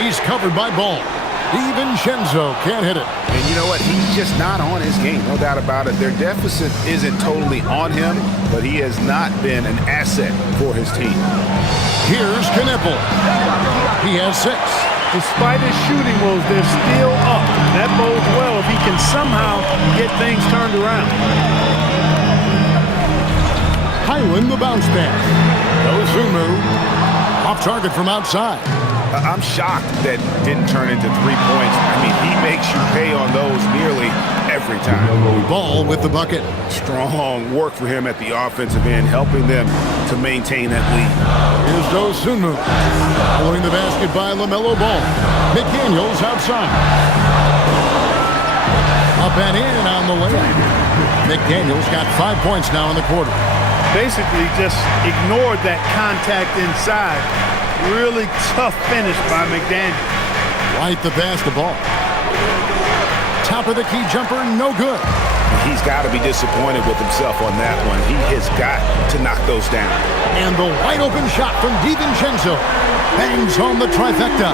He's covered by Ball. DiVincenzo can't hit it. And you know what? He's just not on his game, no doubt about it. Their deficit isn't totally on him, but he has not been an asset for his team. Here's Knippel. He has 6. Despite his shooting woes, they're still up. That bodes well if he can somehow get things turned around. Highland, the bounce pass. Dosunmu off target from outside. I'm shocked that didn't turn into 3 points. I mean, he makes you pay on those nearly every time. Ball with the bucket. Strong work for him at the offensive end, helping them to maintain that lead. Here's Dosunmu. Pulling the basket by LaMelo Ball. McDaniels outside. Up and in on the layup. McDaniels got 5 points now in the quarter. Basically just ignored that contact inside. Really tough finish by McDaniels. White the basketball. Top of the key jumper, no good. He's got to be disappointed with himself on that one. He has got to knock those down. And the wide open shot from DiVincenzo bangs home the trifecta.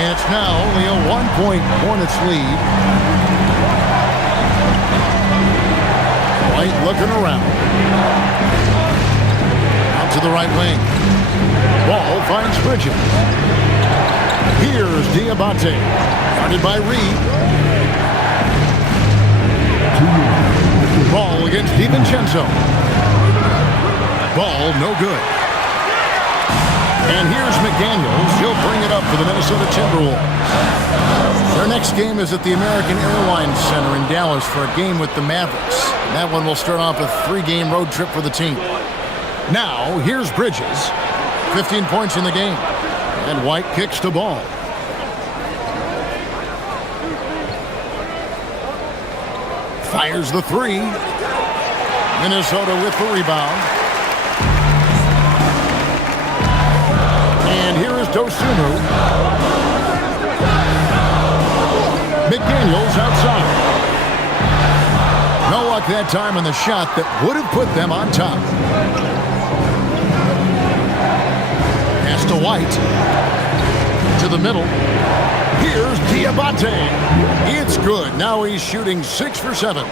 And it's now only a 1-point Hornets lead. White looking around. Out to the right wing. Ball finds Bridges. Here's Diabate. Guarded by Reed. Ball against DiVincenzo. Ball no good. And here's McDaniels. He'll bring it up for the Minnesota Timberwolves. Their next game is at the American Airlines Center in Dallas for a game with the Mavericks. That one will start off a 3-game road trip for the team. Now, here's Bridges. 15 points in the game. And White kicks the ball. Fires the 3. Minnesota with the rebound. And here is Dosunmu. McDaniels outside. No luck that time on the shot that would have put them on top. Pass to White. To the middle. Here's Diabate. It's good. Now he's shooting 6 for 7.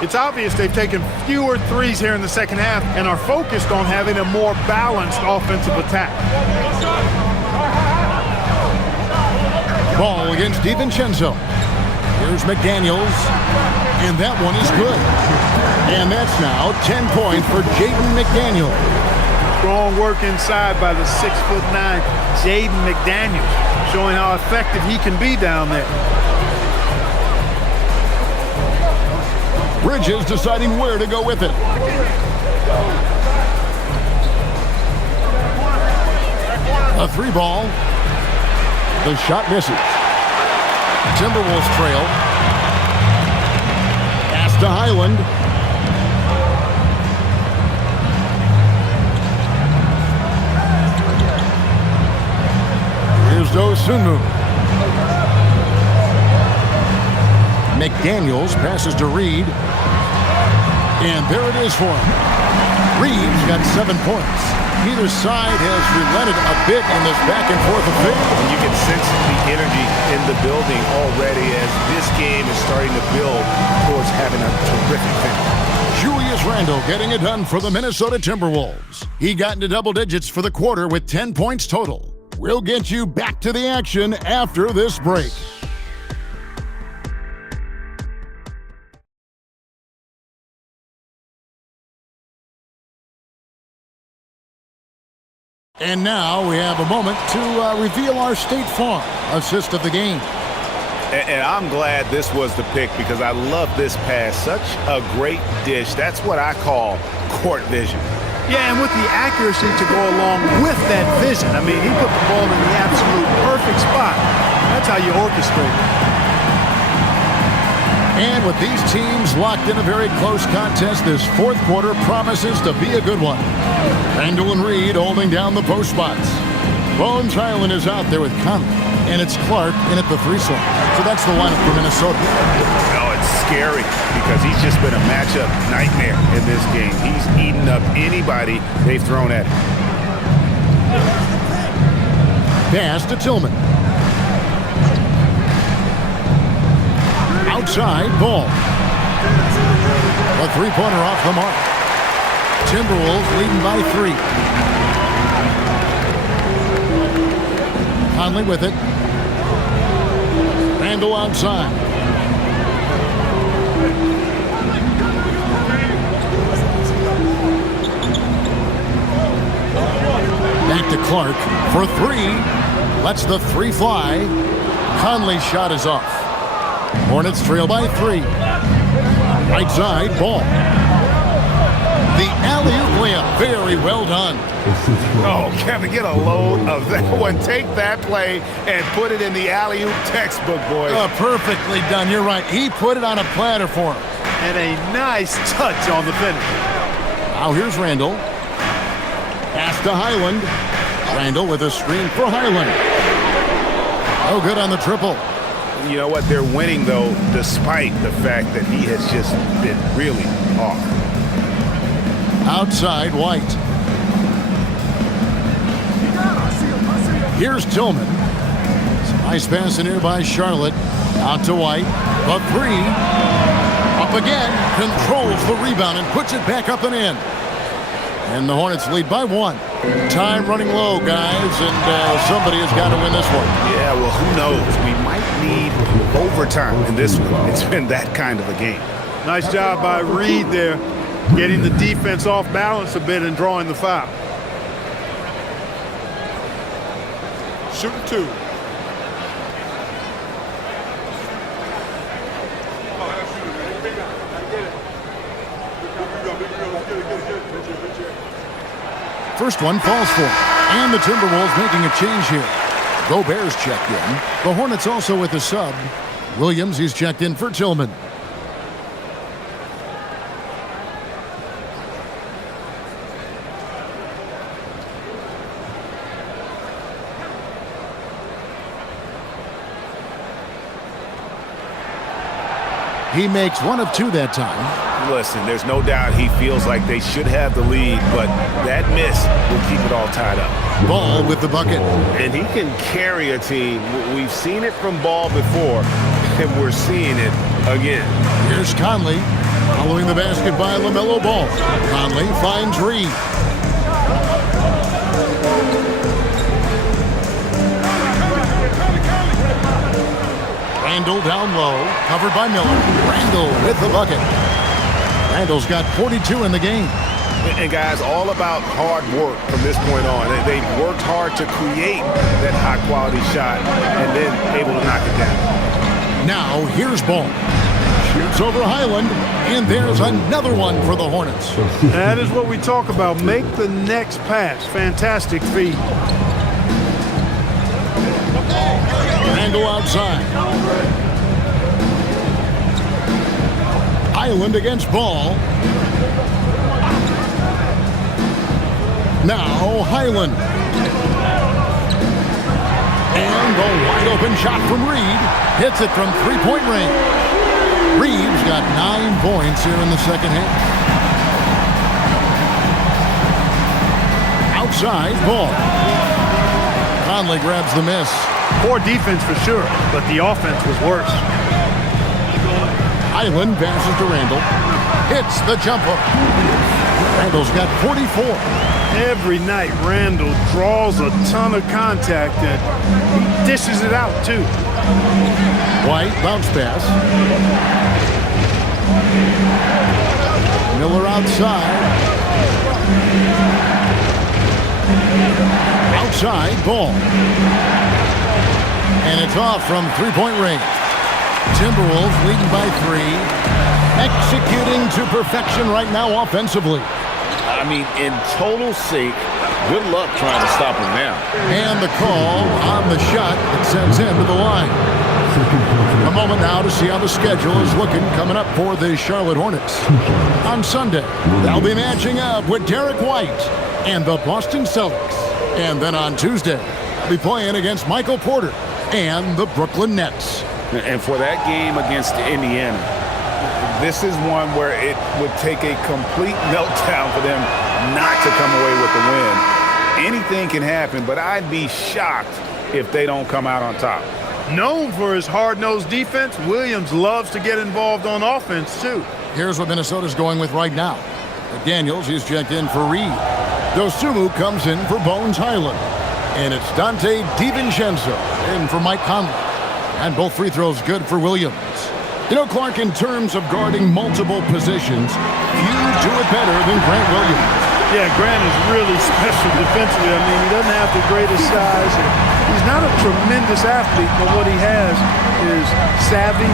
It's obvious they've taken fewer threes here in the second half and are focused on having a more balanced offensive attack. Ball against DiVincenzo. Here's McDaniels. And that one is good. And that's now 10 points for Jaden McDaniels. Strong work inside by the 6'9" Jaden McDaniels, showing how effective he can be down there. Bridges deciding where to go with it. A 3-ball. The shot misses. Timberwolves trail. Pass to Highland. Here's Dosunmu. McDaniels passes to Reed. And there it is for him. Reed's got 7 points. Either side has relented a bit in this back-and-forth affair. And you can sense the energy in the building already as this game is starting to build towards having a terrific finish. Julius Randle getting it done for the Minnesota Timberwolves. He got into double digits for the quarter with 10 points total. We'll get you back to the action after this break. And now we have a moment to reveal our State Farm assist of the game. And I'm glad this was the pick because I love this pass. Such a great dish. That's what I call court vision. Yeah, and with the accuracy to go along with that vision. I mean, he put the ball in the absolute perfect spot. That's how you orchestrate it. And with these teams locked in a very close contest, this fourth quarter promises to be a good one. Randle and Reed holding down the post spots. Bones Highland is out there with Conley, and it's Clark in at the 3 slot. So that's the lineup for Minnesota. No, it's scary because he's just been a matchup nightmare in this game. He's eaten up anybody they've thrown at him. Pass to Tillman. Outside, Ball. A 3-pointer off the mark. Timberwolves leading by 3. Conley with it. Randall outside. Back to Clark for three. Lets the three fly. Conley's shot is off. Hornets trail by 3. Right side, Ball. The alley-oop layup. Very well done. Oh, Kevin, get a load of that one. Take that play and put it in the alley-oop textbook, boy. Perfectly done. You're right. He put it on a platter for him. And a nice touch on the finish. Now here's Randall. Pass to Highland. Randall with a screen for Highland. Oh, good on the triple. You know what? They're winning, though, despite the fact that he has just been really off. Outside, White. Here's Tillman. Nice pass in here by Charlotte. Out to White. A three. Up again. Controls the rebound and puts it back up and in. And the Hornets lead by 1. Time running low, guys, and somebody has got to win this one. Yeah, well, who knows? We might need overtime in this one. It's been that kind of a game. Nice job by Reed there, getting the defense off balance a bit and drawing the foul. Shooting 2. First one falls for him. And the Timberwolves making a change here. Gobert's checked in. The Hornets also with a sub. Williams, he's checked in for Tillman. He makes 1 of 2 that time. Listen, there's no doubt he feels like they should have the lead, but that miss will keep it all tied up. Ball with the bucket. And he can carry a team. We've seen it from Ball before, and we're seeing it again. Here's Conley. Following the basket by LaMelo Ball. Conley finds Reed. Randall down low, covered by Miller. Randall with the bucket. Randall's got 42 in the game. And guys, all about hard work from this point on. They've worked hard to create that high-quality shot and then able to knock it down. Now here's Ball. Shoots over Highland, and there's another one for the Hornets. That is what we talk about. Make the next pass. Fantastic feed. Randall outside. Highland against Ball. Now Highland. And a wide open shot from Reed. Hits it from three-point range. Reed's got 9 points here in the second half. Outside, Ball. Conley grabs the miss. Poor defense for sure, but the offense was worse. Highland passes to Randall. Hits the jump hook. Randall's got 44. Every night, Randall draws a ton of contact and he dishes it out too. White bounce pass. Miller outside. Outside, Ball. And it's off from three-point range. Timberwolves leading by 3. Executing to perfection right now offensively. I mean, in total sync. Good luck trying to stop him now. And the call on the shot that sends him to the line. A moment now to see how the schedule is looking coming up for the Charlotte Hornets. On Sunday, they'll be matching up with Derek White and the Boston Celtics. And then on Tuesday, they'll be playing against Michael Porter and the Brooklyn Nets. And for that game against Indiana, this is one where it would take a complete meltdown for them not to come away with the win. Anything can happen, but I'd be shocked if they don't come out on top. Known for his hard-nosed defense, Williams loves to get involved on offense too. Here's what Minnesota's going with right now. McDaniels, he's checked in for Reed. Dosunmu comes in for Bones Highland. And it's Dante DiVincenzo in for Mike Conley. And both free throws good for Williams. You know, Clark, in terms of guarding multiple positions, few do it better than Grant Williams. Yeah, Grant is really special defensively. I mean, he doesn't have the greatest size. And he's not a tremendous athlete, but what he has is savvy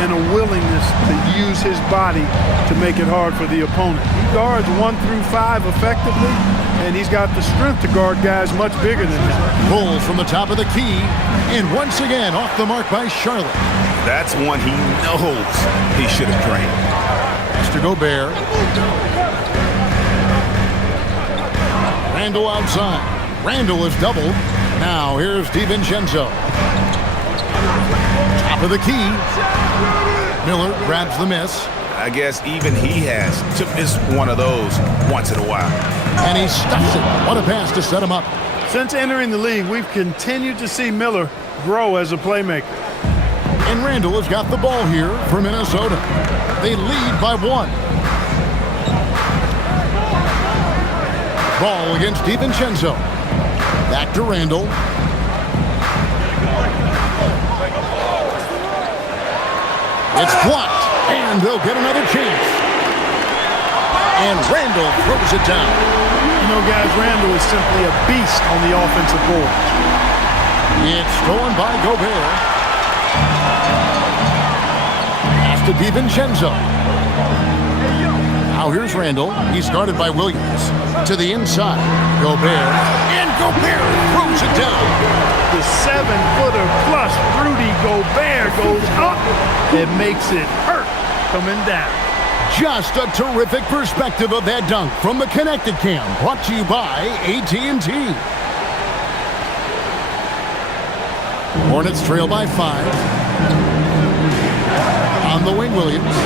and a willingness to use his body to make it hard for the opponent. He guards 1 through 5 effectively, and he's got the strength to guard guys much bigger than him. Pulls from the top of the key, and once again off the mark by Charlotte. That's one he knows he should have drained. Mr. Gobert. Randall outside. Randall is doubled. Now here's DiVincenzo. Top of the key. Miller grabs the miss. I guess even he has to miss one of those once in a while. And he stuffs it. What a pass to set him up. Since entering the league, we've continued to see Miller grow as a playmaker. And Randall has got the ball here for Minnesota. They lead by 1. Ball against DiVincenzo. Back to Randall. It's blocked, and they'll get another chance. And Randall throws it down. You know, guys, Randall is simply a beast on the offensive board. It's stolen by Gobert. Pass to DiVincenzo. Now here's Randall. He's guarded by Williams. To the inside. Gobert. And Gobert throws it down. The 7-footer plus Rudy Gobert goes up. It makes it hurt coming down. Just a terrific perspective of that dunk from the Connecticut cam. Brought to you by AT&T. Hornets trail by 5. On the wing, Williams.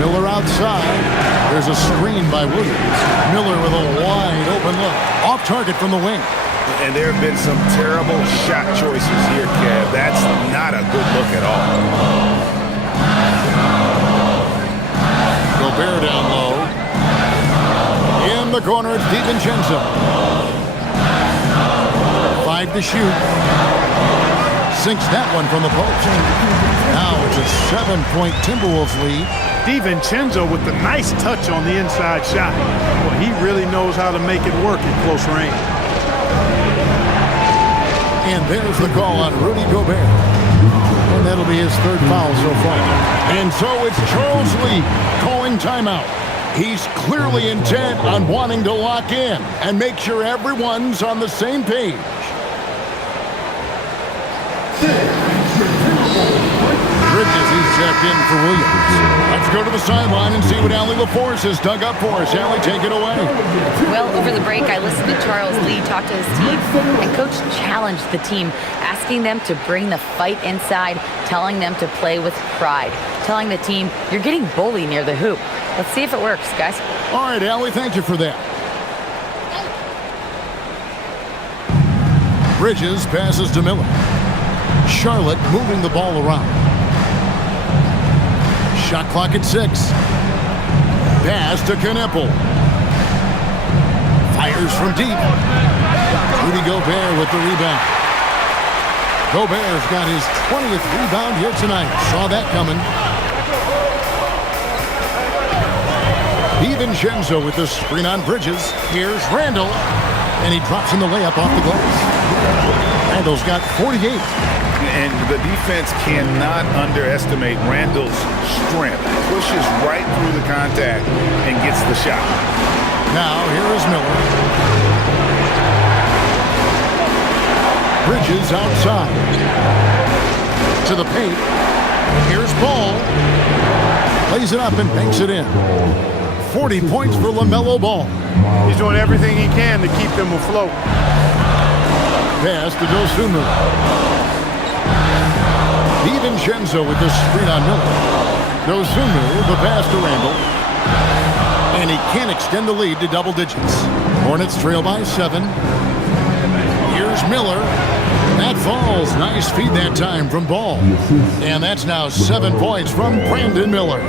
Miller outside. There's a screen by Williams. Miller with a wide open look. Off target from the wing. And there have been some terrible shot choices here, Kev. That's not a good look at all. Gobert down low. In the corner, it's DiVincenzo. 5 to shoot. Sinks that one from the post. Now it's a 7-point Timberwolves lead. DiVincenzo with the nice touch on the inside shot. Well, he really knows how to make it work at close range. And there's the call on Rudy Gobert. And that'll be his 3rd foul so far. And so it's Charles Lee calling timeout. He's clearly intent on wanting to lock in and make sure everyone's on the same page. Bridges, he's checked in for Williams. Let's go to the sideline and see what Allie LaForce has dug up for us. Allie, take it away. Well, over the break, I listened to Charles Lee talk to his team, and Coach challenged the team, asking them to bring the fight inside, telling them to play with pride, telling the team, you're getting bullied near the hoop. Let's see if it works, guys. All right, Allie, thank you for that. Bridges passes to Miller. Charlotte moving the ball around. Shot clock at 6. Pass to Knippel. Fires from deep. Rudy Gobert with the rebound. Gobert's got his 20th rebound here tonight. Saw that coming. DiVincenzo with the screen on Bridges. Here's Randall. And he drops in the layup off the glass. Randall's got 48. And the defense cannot underestimate Randall's strength. Pushes right through the contact and gets the shot. Now here is Miller. Bridges outside. To the paint. Here's Ball. Lays it up and banks it in. 40 points for LaMelo Ball. He's doing everything he can to keep them afloat. Pass to Dosunmu. DiVincenzo with the screen on Miller. Dosunmu, the pass to Randall. And he can't extend the lead to double digits. Hornets trail by 7. Here's Miller. That falls. Nice feed that time from Ball. And that's now 7 points from Brandon Miller.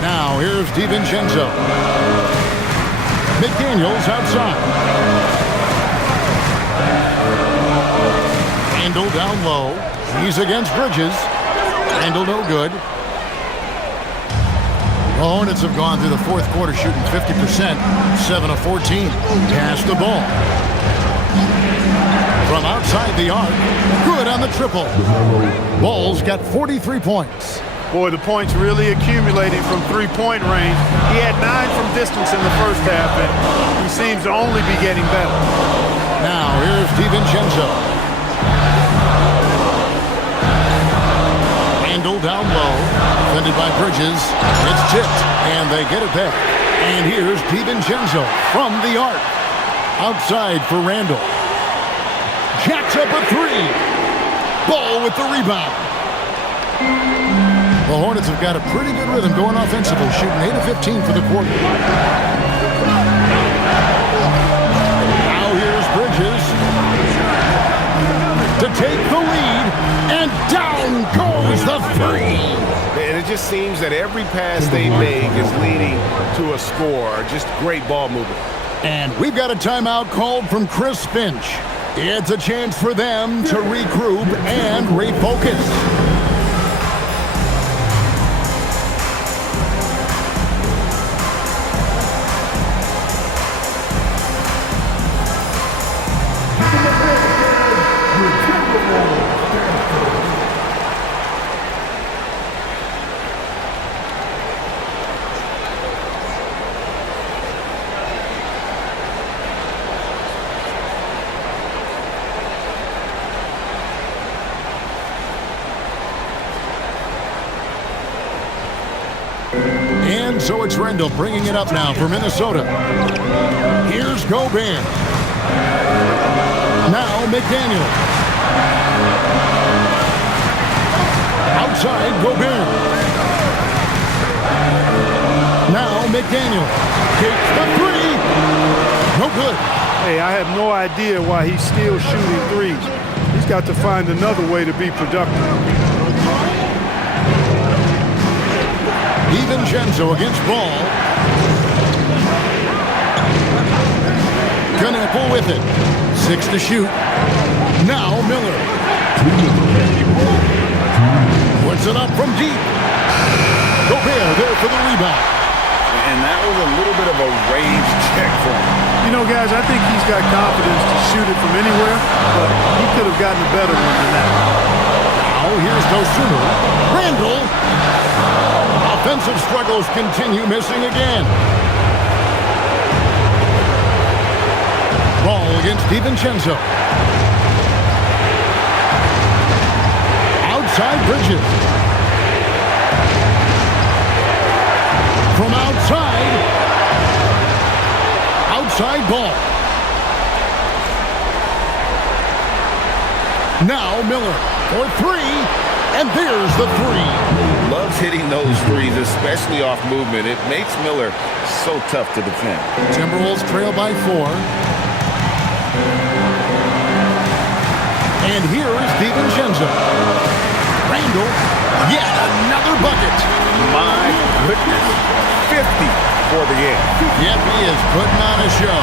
Now here's DiVincenzo. McDaniels outside. Randall down low. He's against Bridges. Randall no good. The Hornets have gone through the fourth quarter shooting 50%, 7 of 14. Pass the ball. From outside the arc, good on the triple. Ball's got 43 points. Boy, the points really accumulating from three-point range. He had 9 from distance in the first half, and he seems to only be getting better. Now, here's DiVincenzo. Randall down low, defended by Bridges. It's tipped, and they get it back. And here's DiVincenzo from the arc. Outside for Randall. Jacks up a three. Ball with the rebound. The Hornets have got a pretty good rhythm going offensively, shooting 8 of 15 for the quarter. Now here's Bridges to take the lead, and down goes the three. And it just seems that every pass they make is leading to a score. Just great ball movement. And we've got a timeout called from Chris Finch. It's a chance for them to regroup and refocus. And so it's Randall bringing it up now for Minnesota. Here's Gobert. Now McDaniel. Outside Gobert. Now McDaniel. Takes the three. No good. Hey, I have no idea why he's still shooting threes. He's got to find another way to be productive. DiVincenzo against Ball. Knappel with it. 6 to shoot. Now Miller. Puts it up from deep. Gobert there for the rebound. And that was a little bit of a range check for him. You know, guys, I think he's got confidence to shoot it from anywhere, but he could have gotten a better one than that. Now here's no sooner. Randall. Offensive struggles continue, missing again. Ball against DiVincenzo. Outside Bridges. From outside. Outside Ball. Now Miller for three. And there's the three. Loves hitting those threes, especially off movement. It makes Miller so tough to defend. Timberwolves trail by 4. And here is DiVincenzo. Randall, yet another bucket. My goodness. 50 for the game. Yep, he is putting on a show.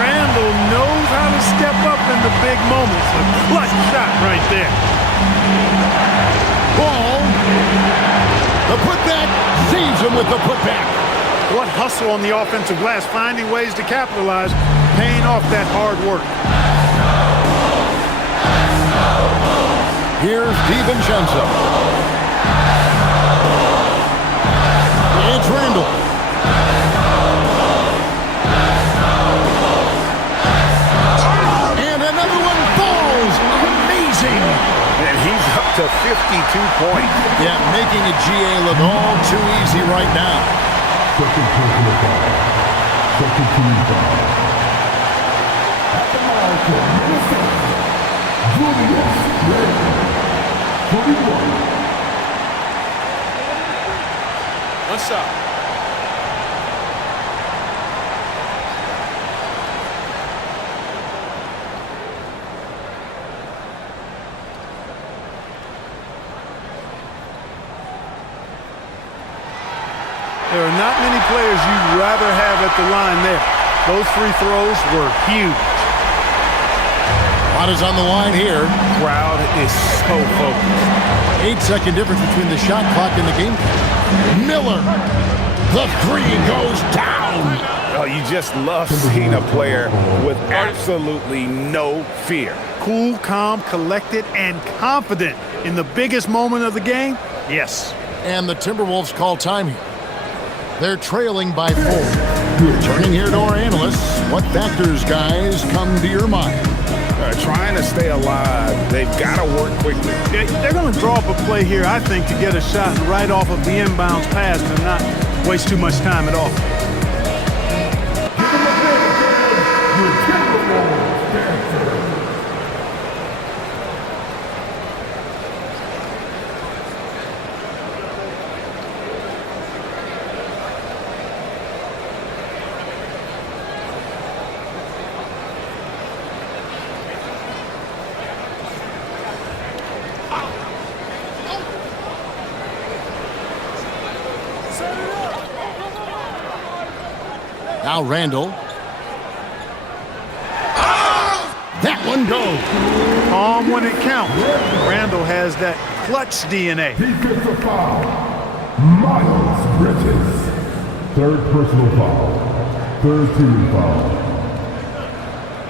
Randall knows how to step up in the big moments. A clutch shot right there. Ball. The putback saves him with the putback. What hustle on the offensive glass, finding ways to capitalize, paying off that hard work. Here's DiVincenzo. It's Randall. And another one falls. Amazing. And he's up to 52 points. Yeah, making a GA look all too easy right now. Second personal foul. Second team foul. At the line for Minnesota, Julius Randle, 41. What's up? There are not many players you'd rather have at the line there. Those free throws were huge. Lot is on the line here. Crowd is so focused. 8-second difference between the shot clock and the game clock. Miller. The three goes down. Oh, you just love seeing a player with absolutely no fear. Cool, calm, collected, and confident in the biggest moment of the game? Yes. And the Timberwolves call time here. They're trailing by 4. Turning here to our analysts, what factors, guys, come to your mind? Trying to stay alive, they've got to work quickly. They're going to draw up a play here, I think, to get a shot right off of the inbounds pass and not waste too much time at all. Now Randall. That one goes. Calm when it counts. Randall has that clutch DNA. Defensive foul. Miles Bridges. Third personal foul. Third team foul.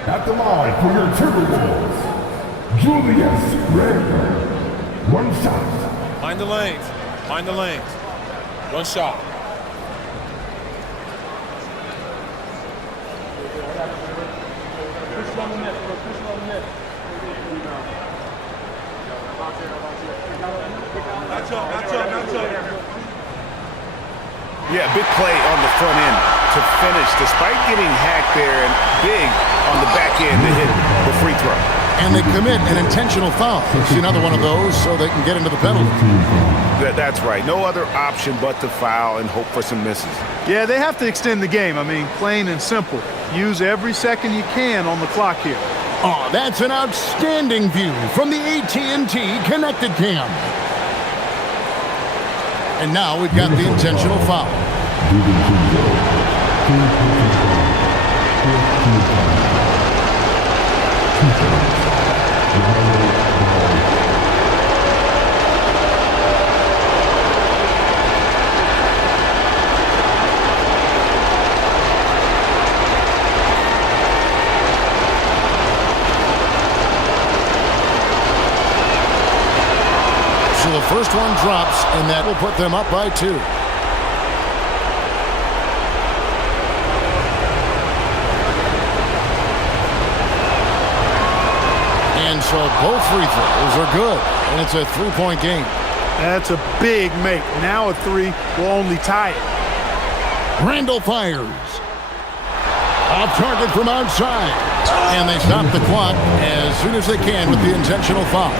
At the line for your Timberwolves, Julius Randle. One shot. Mind the lanes. Mind the lanes. One shot. Yeah, big play on the front end to finish, despite getting hacked there, and big on the back end to hit the free throw. And they commit an intentional foul. See another one of those so they can get into the penalty. That's right. No other option but to foul and hope for some misses. Yeah, they have to extend the game. I mean, plain and simple. Use every second you can on the clock here. Oh, that's an outstanding view from the AT&T Connected Cam. And now we've got the intentional foul. So the first one drops, and that will put them up by 2. And so both free throws are good, and it's a 3-point game. That's a big make. Now a 3 will only tie it. Randall fires. Off target from outside. And they stop the clock as soon as they can with the intentional foul.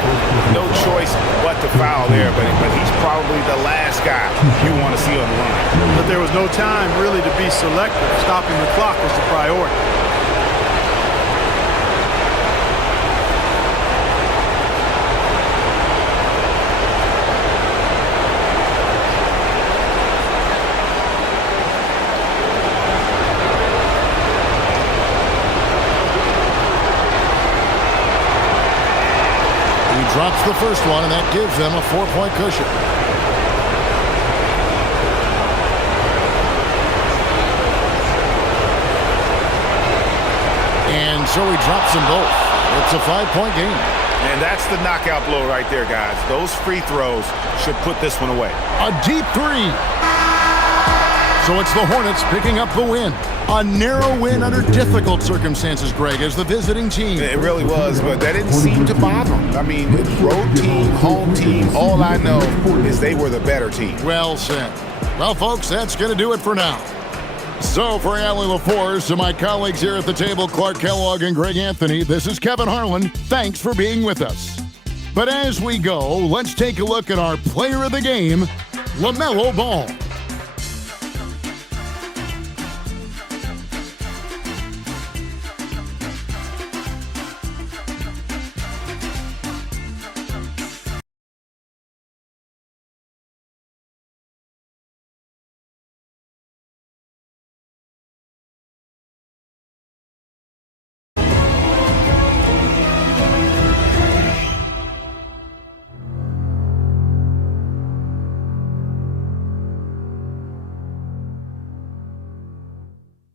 No choice but to foul there, but he's probably the last guy you want to see on the line. But there was no time really to be selective. Stopping the clock was the priority. Drops the first one, and that gives them a 4-point cushion. And so he drops them both. It's a 5-point game. And that's the knockout blow right there, guys. Those free throws should put this one away. A deep 3. So it's the Hornets picking up the win. A narrow win under difficult circumstances, Greg, as the visiting team. It really was, but that didn't seem to bother them. I mean, road team, home team, all I know is they were the better team. Well said. Well, folks, that's going to do it for now. So for Allie LaForce and my colleagues here at the table, Clark Kellogg and Greg Anthony, this is Kevin Harlan. Thanks for being with us. But as we go, let's take a look at our player of the game, LaMelo Ball.